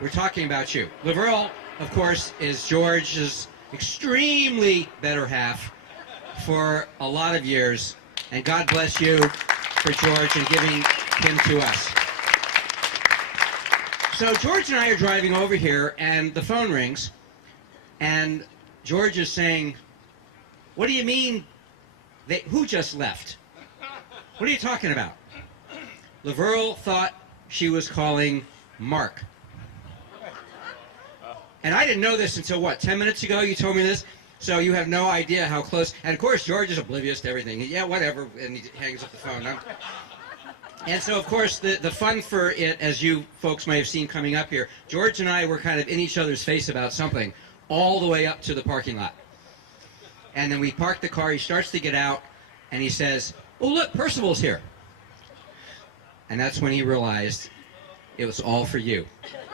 we're talking about you. Laverl, of course, is George's extremely better half for a lot of years, and God bless you for George and giving him to us. So George and I are driving over here, and the phone rings, and George is saying, "What do you mean? Who just left? What are you talking about?" Laverle thought she was calling Mark. And I didn't know this until, 10 minutes ago you told me this? So you have no idea how close. And of course, George is oblivious to everything. Yeah, whatever, and he hangs up the phone. And so, of course, the fun for it, as you folks may have seen coming up here, George and I were kind of in each other's face about something all the way up to the parking lot. And then we park the car, he starts to get out, and he says, "Oh, look, Percival's here." And that's when he realized it was all for you.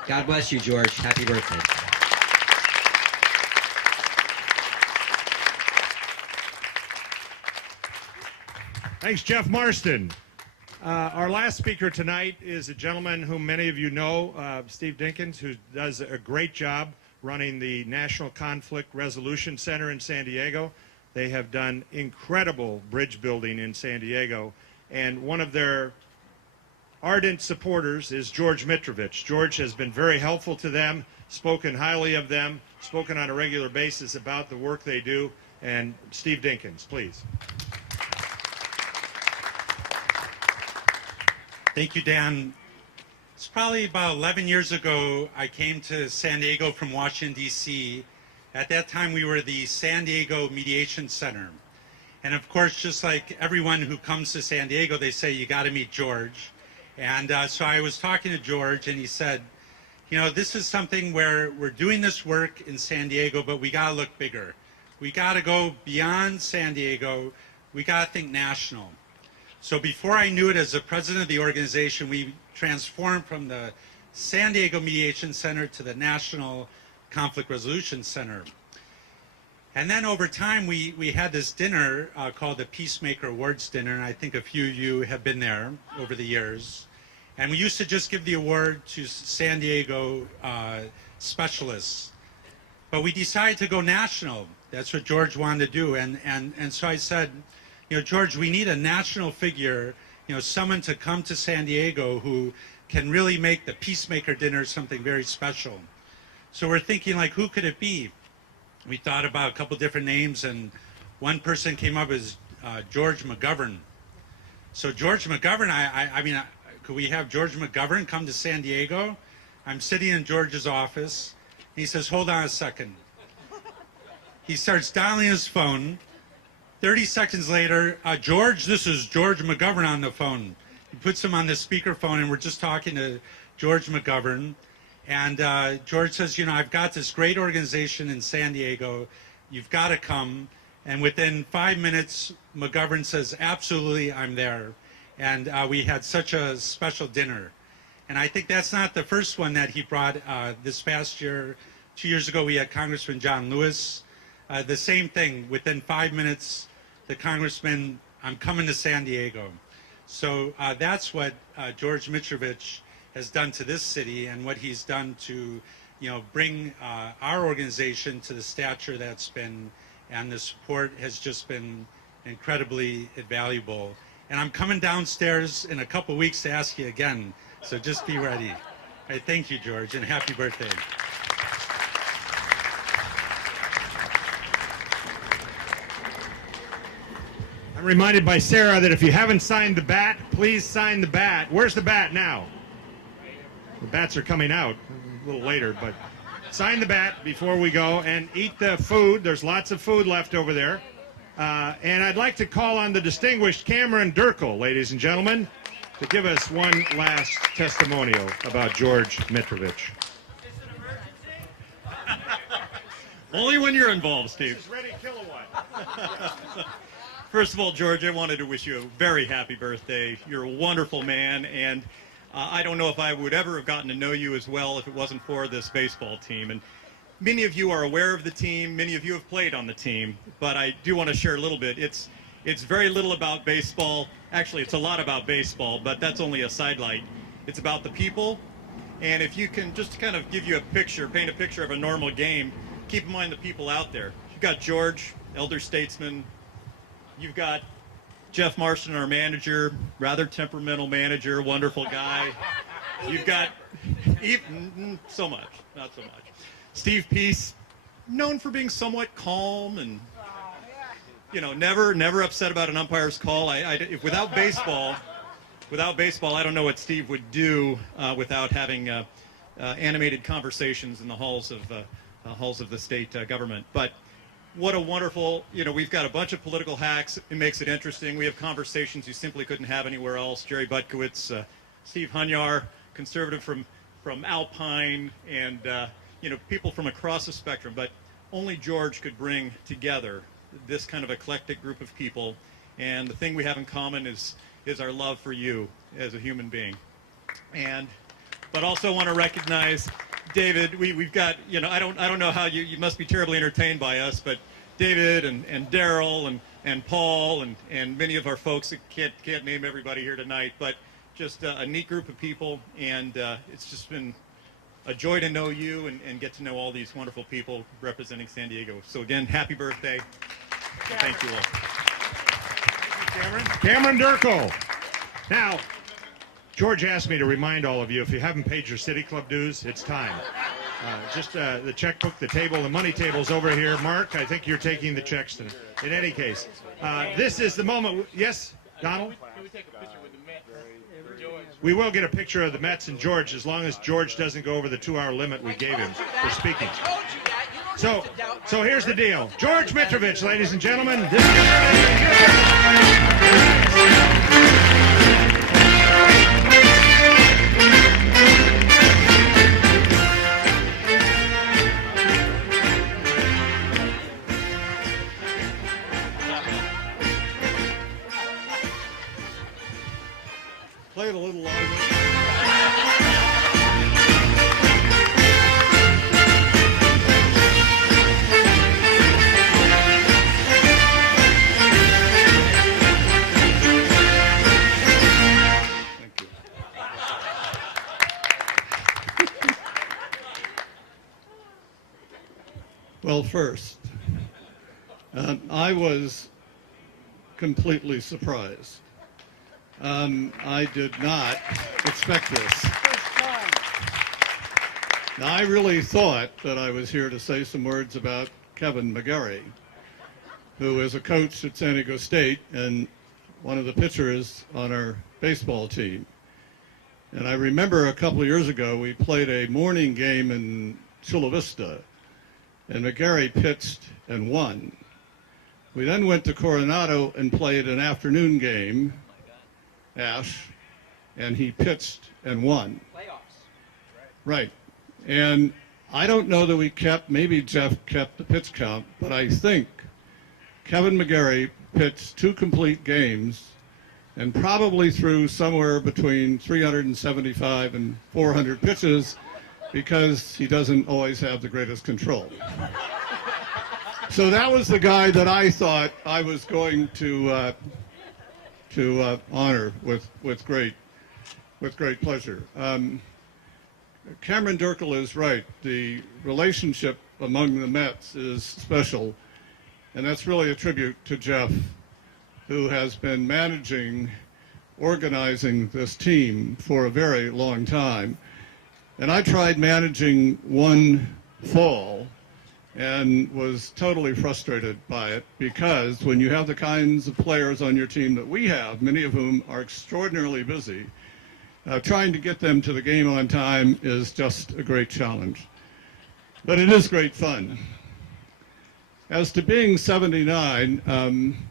God bless you, George. Happy birthday. Thanks, Jeff Marston. Our last speaker tonight is a gentleman whom many of you know, Steve Dinkins, who does a great job running the National Conflict Resolution Center in San Diego. They have done incredible bridge building in San Diego, and one of their ardent supporters is George Mitrovich. George has been very helpful to them, spoken highly of them, spoken on a regular basis about the work they do. And Steve Dinkins, please. Thank you, Dan. It's probably about 11 years ago I came to San Diego from Washington, D.C. At that time, we were the San Diego Mediation Center. And of course, just like everyone who comes to San Diego, they say, you got to meet George. And so I was talking to George, and he said, you know, this is something where we're doing this work in San Diego, but we got to look bigger. We got to go beyond San Diego. We got to think national. So before I knew it, as the president of the organization, we transformed from the San Diego Mediation Center to the National Conflict Resolution Center. And then over time, we had this dinner called the Peacemaker Awards Dinner, and I think a few of you have been there over the years. And we used to just give the award to San Diego specialists. But we decided to go national. That's what George wanted to do. And so I said, you know, George, we need a national figure, you know, someone to come to San Diego who can really make the Peacemaker Dinner something very special. So we're thinking, like, who could it be? We thought about a couple different names, and one person came up as George McGovern. So George McGovern, I mean, could we have George McGovern come to San Diego? I'm sitting in George's office, and he says, hold on a second. He starts dialing his phone. 30 seconds later, George, this is George McGovern on the phone. He puts him on the speakerphone, and we're just talking to George McGovern. And George says, you know, I've got this great organization in San Diego. You've got to come. And within 5 minutes, McGovern says, absolutely, I'm there. And we had such a special dinner. And I think that's not the first one that he brought this past year. 2 years ago, we had Congressman John Lewis. The same thing, within 5 minutes, the congressman, I'm coming to San Diego. So that's what George Mitrovich has done to this city, and what he's done to, you know, bring our organization to the stature that's been, and the support has just been incredibly invaluable. And I'm coming downstairs in a couple weeks to ask you again, so just be ready. All right, thank you, George, and happy birthday. I'm reminded by Sarah that if you haven't signed the bat, please sign the bat. Where's the bat now? The bats are coming out a little later, but sign the bat before we go and eat the food. There's lots of food left over there. And I'd like to call on the distinguished Cameron Durkle, ladies and gentlemen, to give us one last testimonial about George Mitrovich. Only when you're involved, Steve. This is Ready Kilowatt. First of all, George, I wanted to wish you a very happy birthday. You're a wonderful man, and I don't know if I would ever have gotten to know you as well if it wasn't for this baseball team. And many of you are aware of the team. Many of you have played on the team. But I do want to share a little bit. It's very little about baseball. Actually, it's a lot about baseball, but that's only a sidelight. It's about the people. And if you can just kind of give you a picture, paint a picture of a normal game, keep in mind the people out there. You've got George, elder statesman. You've got Jeff Marston, our manager, rather temperamental manager, wonderful guy. You've got so much, not so much. Steve Peace, known for being somewhat calm and never upset about an umpire's call. Without baseball, I don't know what Steve would do without having animated conversations in the halls of the state government. But what a wonderful, we've got a bunch of political hacks. It makes it interesting. We have conversations you simply couldn't have anywhere else. Jerry Butkowitz, Steve Hunyar, conservative from Alpine, and people from across the spectrum. But only George could bring together this kind of eclectic group of people. And the thing we have in common is our love for you as a human being. But also want to recognize David. We've got, I don't know how you must be terribly entertained by us, but David and Daryl and Paul and many of our folks, can't name everybody here tonight, but just a neat group of people, and it's just been a joy to know you and get to know all these wonderful people representing San Diego. So again, happy birthday. Thank you all. Cameron Durkle. Now, George asked me to remind all of you, if you haven't paid your City Club dues, it's time. The checkbook, the table, the money table's over here. Mark, I think you're taking the checks tonight. In any case, this is the moment. Yes, Donald? Can we take a picture with the Mets? We will get a picture of the Mets and George, as long as George doesn't go over the 2-hour limit we gave him for speaking. So here's the deal. George Mitrovich, ladies and gentlemen. This Play it a little longer. Well, first, I was completely surprised. I did not expect this. Now, I really thought that I was here to say some words about Kevin McGarry, who is a coach at San Diego State and one of the pitchers on our baseball team. And I remember a couple of years ago, we played a morning game in Chula Vista, and McGarry pitched and won. We then went to Coronado and played an afternoon game, Ash, and he pitched and won. Playoffs. Right. And I don't know that we kept, maybe Jeff kept the pitch count, but I think Kevin McGarry pitched 2 complete games and probably threw somewhere between 375 and 400 pitches because he doesn't always have the greatest control. So that was the guy that I thought I was going to honor with great pleasure. Cameron Durkle is right. The relationship among the Mets is special, and that's really a tribute to Jeff, who has been organizing this team for a very long time. And I tried managing one fall and was totally frustrated by it, because when you have the kinds of players on your team that we have, many of whom are extraordinarily busy, trying to get them to the game on time is just a great challenge. But it is great fun. As to being 79,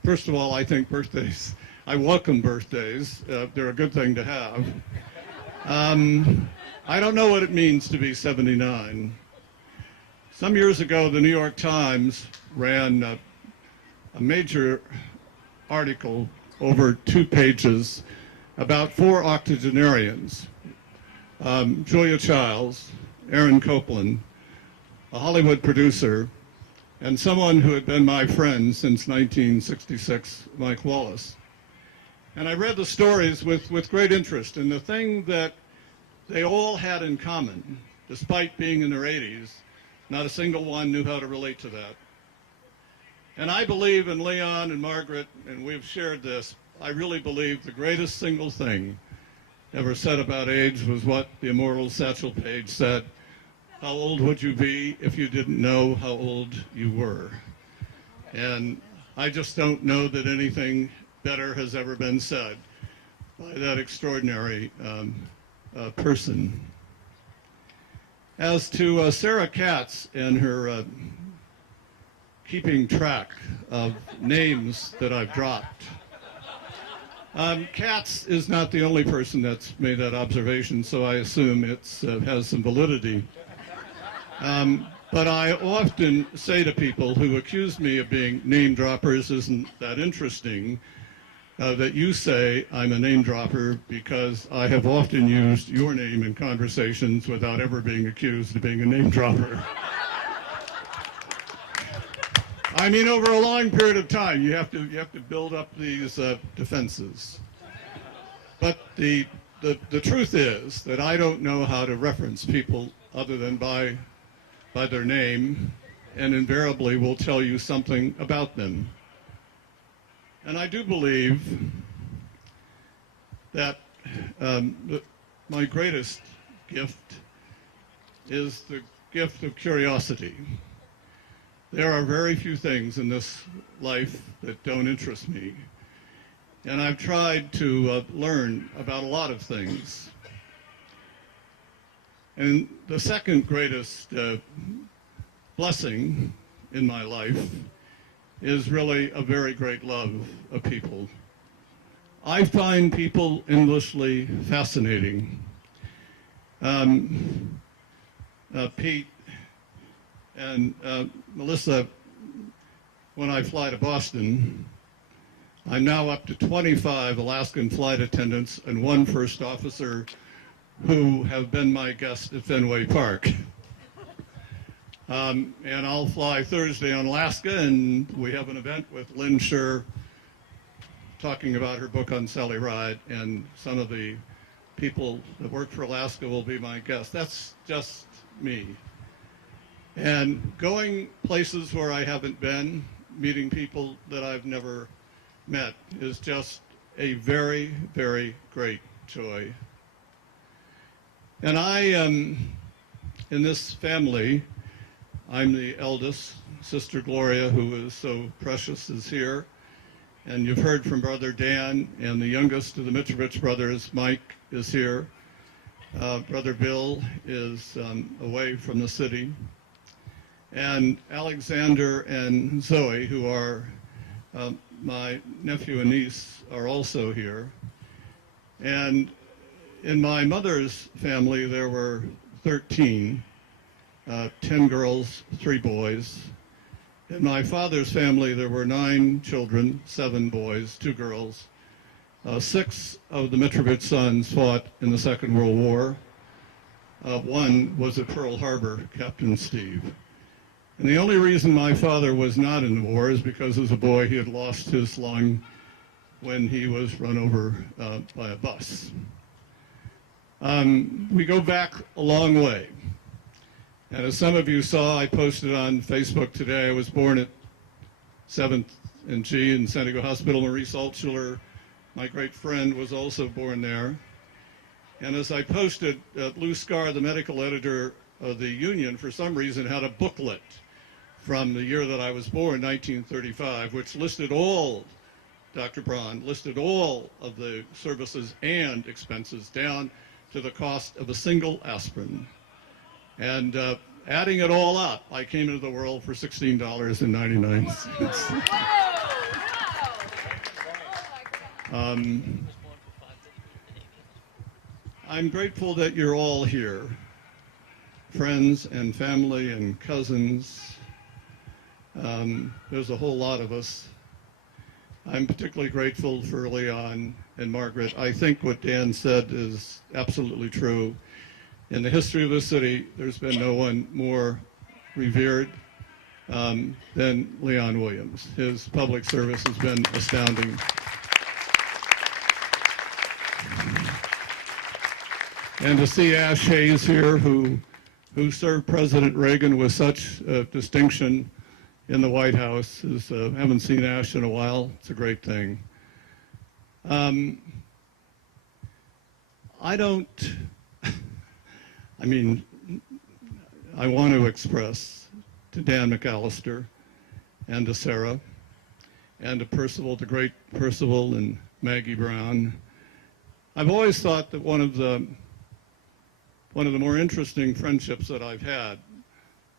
first of all, I think birthdays, I welcome birthdays. They're a good thing to have. I don't know what it means to be 79. Some years ago, the New York Times ran a major article over 2 pages about 4 octogenarians, Julia Childs, Aaron Copland, a Hollywood producer, and someone who had been my friend since 1966, Mike Wallace. And I read the stories with great interest, and the thing that they all had in common, despite being in their 80s, not a single one knew how to relate to that. And I believe in Leon and Margaret, and we've shared this, I really believe the greatest single thing ever said about age was what the immortal Satchel Paige said: how old would you be if you didn't know how old you were? And I just don't know that anything better has ever been said by that extraordinary person. As to Sarah Katz and her keeping track of names that I've dropped, Katz is not the only person that's made that observation, so I assume it has some validity. But I often say to people who accuse me of being name droppers, isn't that interesting, that you say I'm a name dropper, because I have often used your name in conversations without ever being accused of being a name dropper. I mean, over a long period of time, you have to build up these defenses. But the truth is that I don't know how to reference people other than by their name, and invariably will tell you something about them. And I do believe that my greatest gift is the gift of curiosity. There are very few things in this life that don't interest me. And I've tried to learn about a lot of things. And the second greatest blessing in my life is really a very great love of people. I find people endlessly fascinating. Pete and Melissa, when I fly to Boston, I'm now up to 25 Alaskan flight attendants and 1 first officer who have been my guest at Fenway Park. And I'll fly Thursday on Alaska, and we have an event with Lynn Scher talking about her book on Sally Ride, and some of the people that work for Alaska will be my guests. That's just me. And going places where I haven't been, meeting people that I've never met, is just a very, very great joy. And I am, in this family, I'm the eldest. Sister Gloria, who is so precious, is here. And you've heard from Brother Dan, and the youngest of the Mitrovich brothers, Mike, is here. Brother Bill is away from the city. And Alexander and Zoe, who are my nephew and niece, are also here. And in my mother's family, there were 13, 10 girls, 3 boys. In my father's family, there were 9 children, 7 boys, 2 girls. 6 of the Mitrovich sons fought in the Second World War. 1 was at Pearl Harbor, Captain Steve. And the only reason my father was not in the war is because as a boy he had lost his lung when he was run over by a bus. We go back a long way. And as some of you saw, I posted on Facebook today, I was born at 7th and G in San Diego Hospital. Marie Saltzler, my great friend, was also born there. And as I posted, Lou Scarr, the medical editor of the Union, for some reason had a booklet from the year that I was born, 1935, which listed all, Dr. Braun, listed all of the services and expenses down to the cost of a single aspirin. And adding it all up, I came into the world for $16.99. I'm grateful that you're all here, friends and family and cousins. There's a whole lot of us. I'm particularly grateful for Leon and Margaret. I think what Dan said is absolutely true. In the history of the city, there's been no one more revered than Leon Williams. His public service has been astounding. And to see Ash Hayes here, who served President Reagan with such distinction in the White House. Haven't seen Ash in a while. It's a great thing. I don't, I mean, I want to express to Dan McAllister and to Sarah and to Percival, the great Percival and Maggie Brown. I've always thought that one of the more interesting friendships that I've had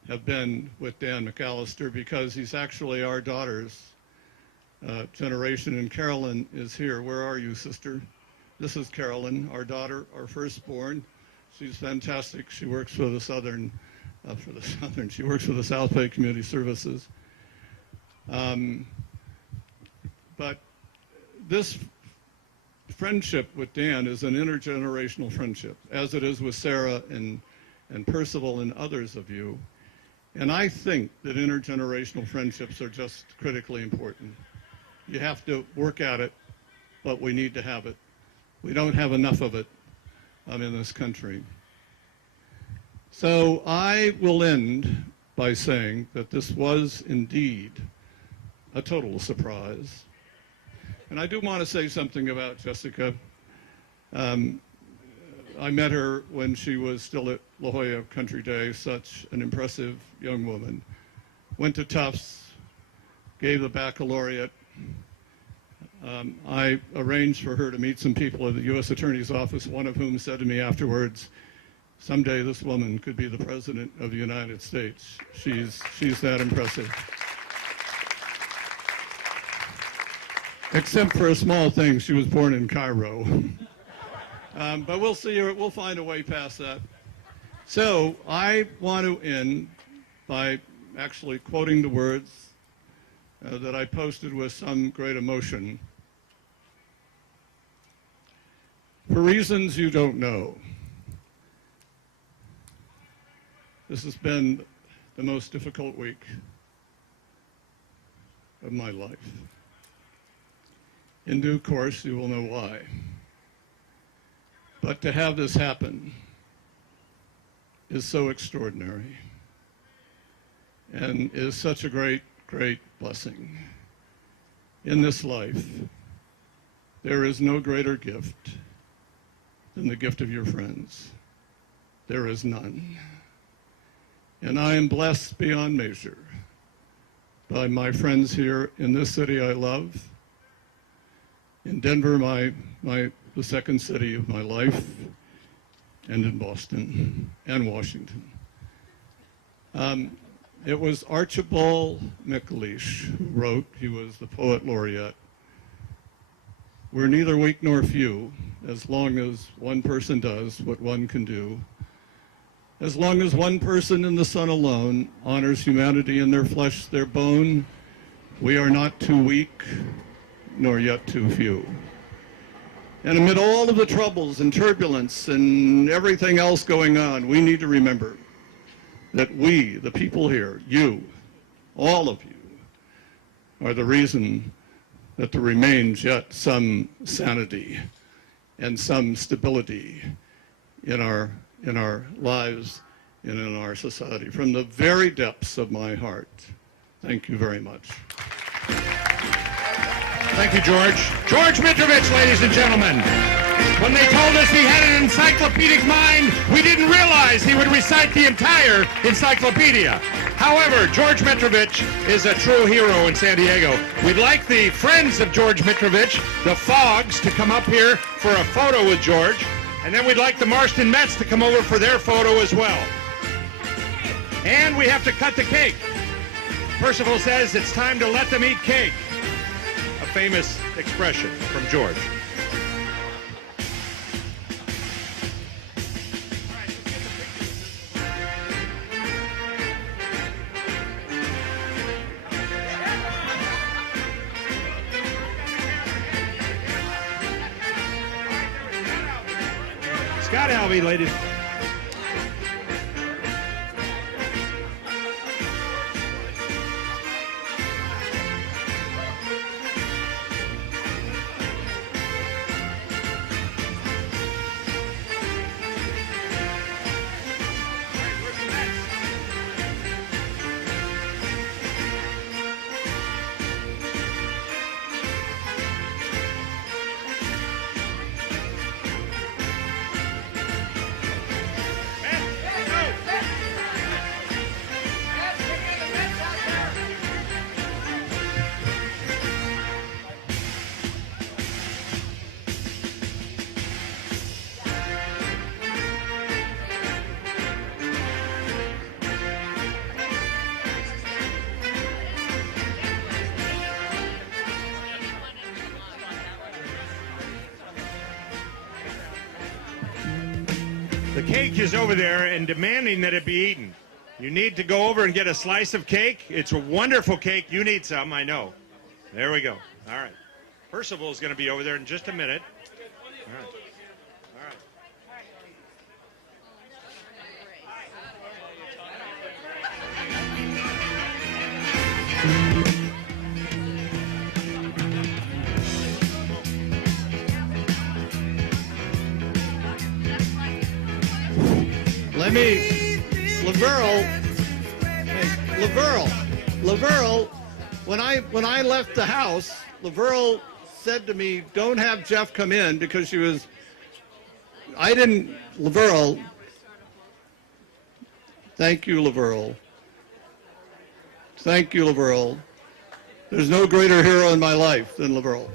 have been with Dan McAllister, because he's actually our daughter's generation, and Carolyn is here. Where are you, sister? This is Carolyn, our daughter, our firstborn. She's fantastic. She works for the she works for the South Bay Community Services. But this friendship with Dan is an intergenerational friendship, as it is with Sarah and Percival and others of you. And I think that intergenerational friendships are just critically important. You have to work at it, but we need to have it. We don't have enough of it in this country. So I will end by saying that this was indeed a total surprise. And I do want to say something about Jessica. I met her when she was still at La Jolla Country Day, such an impressive young woman. Went to Tufts, gave the baccalaureate. I arranged for her to meet some people at the U.S. Attorney's Office, one of whom said to me afterwards, someday this woman could be the President of the United States. She's that impressive. Except for a small thing, she was born in Cairo. But we'll see her, we'll find a way past that. So I want to end by actually quoting the words that I posted with some great emotion. For reasons you don't know, this has been the most difficult week of my life. In due course, you will know why. But to have this happen is so extraordinary and is such a great, great blessing. In this life, there is no greater gift than the gift of your friends. There is none. And I am blessed beyond measure by my friends here in this city I love, in Denver, the second city of my life, and in Boston and Washington. It was Archibald McAllister who wrote, he was the poet laureate, "We're neither weak nor few, as long as one person does what one can do. As long as one person in the sun alone honors humanity in their flesh, their bone, we are not too weak, nor yet too few." And amid all of the troubles and turbulence and everything else going on, we need to remember that we, the people here, you, all of you, are the reason that there remains yet some sanity and some stability in our lives and in our society. From the very depths of my heart, thank you very much. Thank you, George. George Mitrovich, ladies and gentlemen. When they told us he had an encyclopedic mind, we didn't realize he would recite the entire encyclopedia. However, George Mitrovich is a true hero in San Diego. We'd like the friends of George Mitrovich, the Fogs, to come up here for a photo with George. And then we'd like the Marston Mets to come over for their photo as well. And we have to cut the cake. Percival says it's time to let them eat cake. A famous expression from George. Scott Alvey, ladies. The cake is over there and demanding that it be eaten. You need to go over and get a slice of cake. It's a wonderful cake. You need some, I know. There we go. All right. Percival is going to be over there in just a minute. All right. All right. Let me, Laverle, when I left the house, Laverle said to me, don't have Jeff come in because Laverle, thank you, Laverle. Thank you, Laverle. There's no greater hero in my life than Laverle.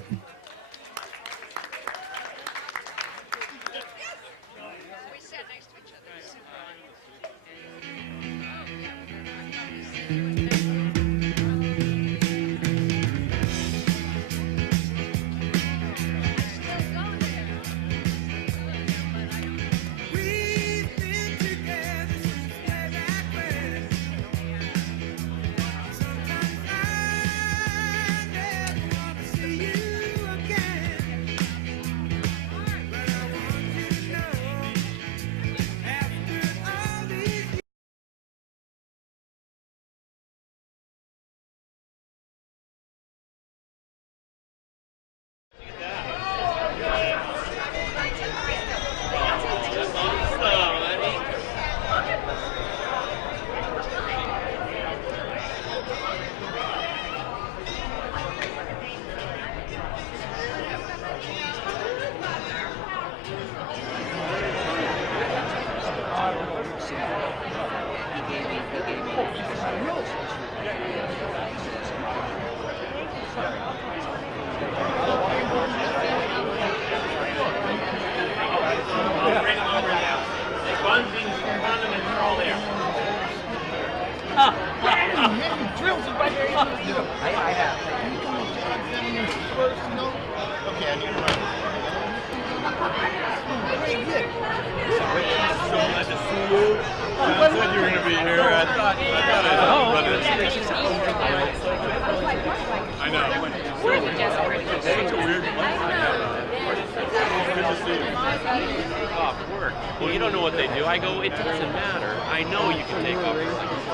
Well, you don't know what they do. I go, it doesn't matter. I know you can take over.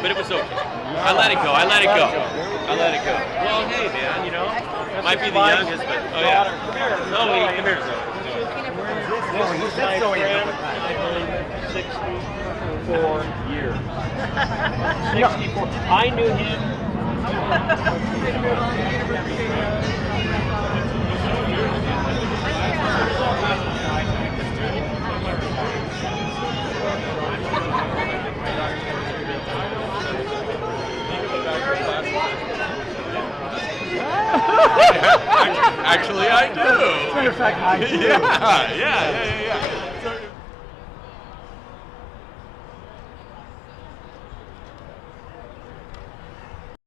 But it was okay. I let it go. I let it go. I let it go. Well, hey, man, you know, might be the youngest, but, oh, yeah. No, come here. He's my friend, I believe, 64 years. 64. I knew him. Actually, I do. As a matter of fact, I do. Yeah.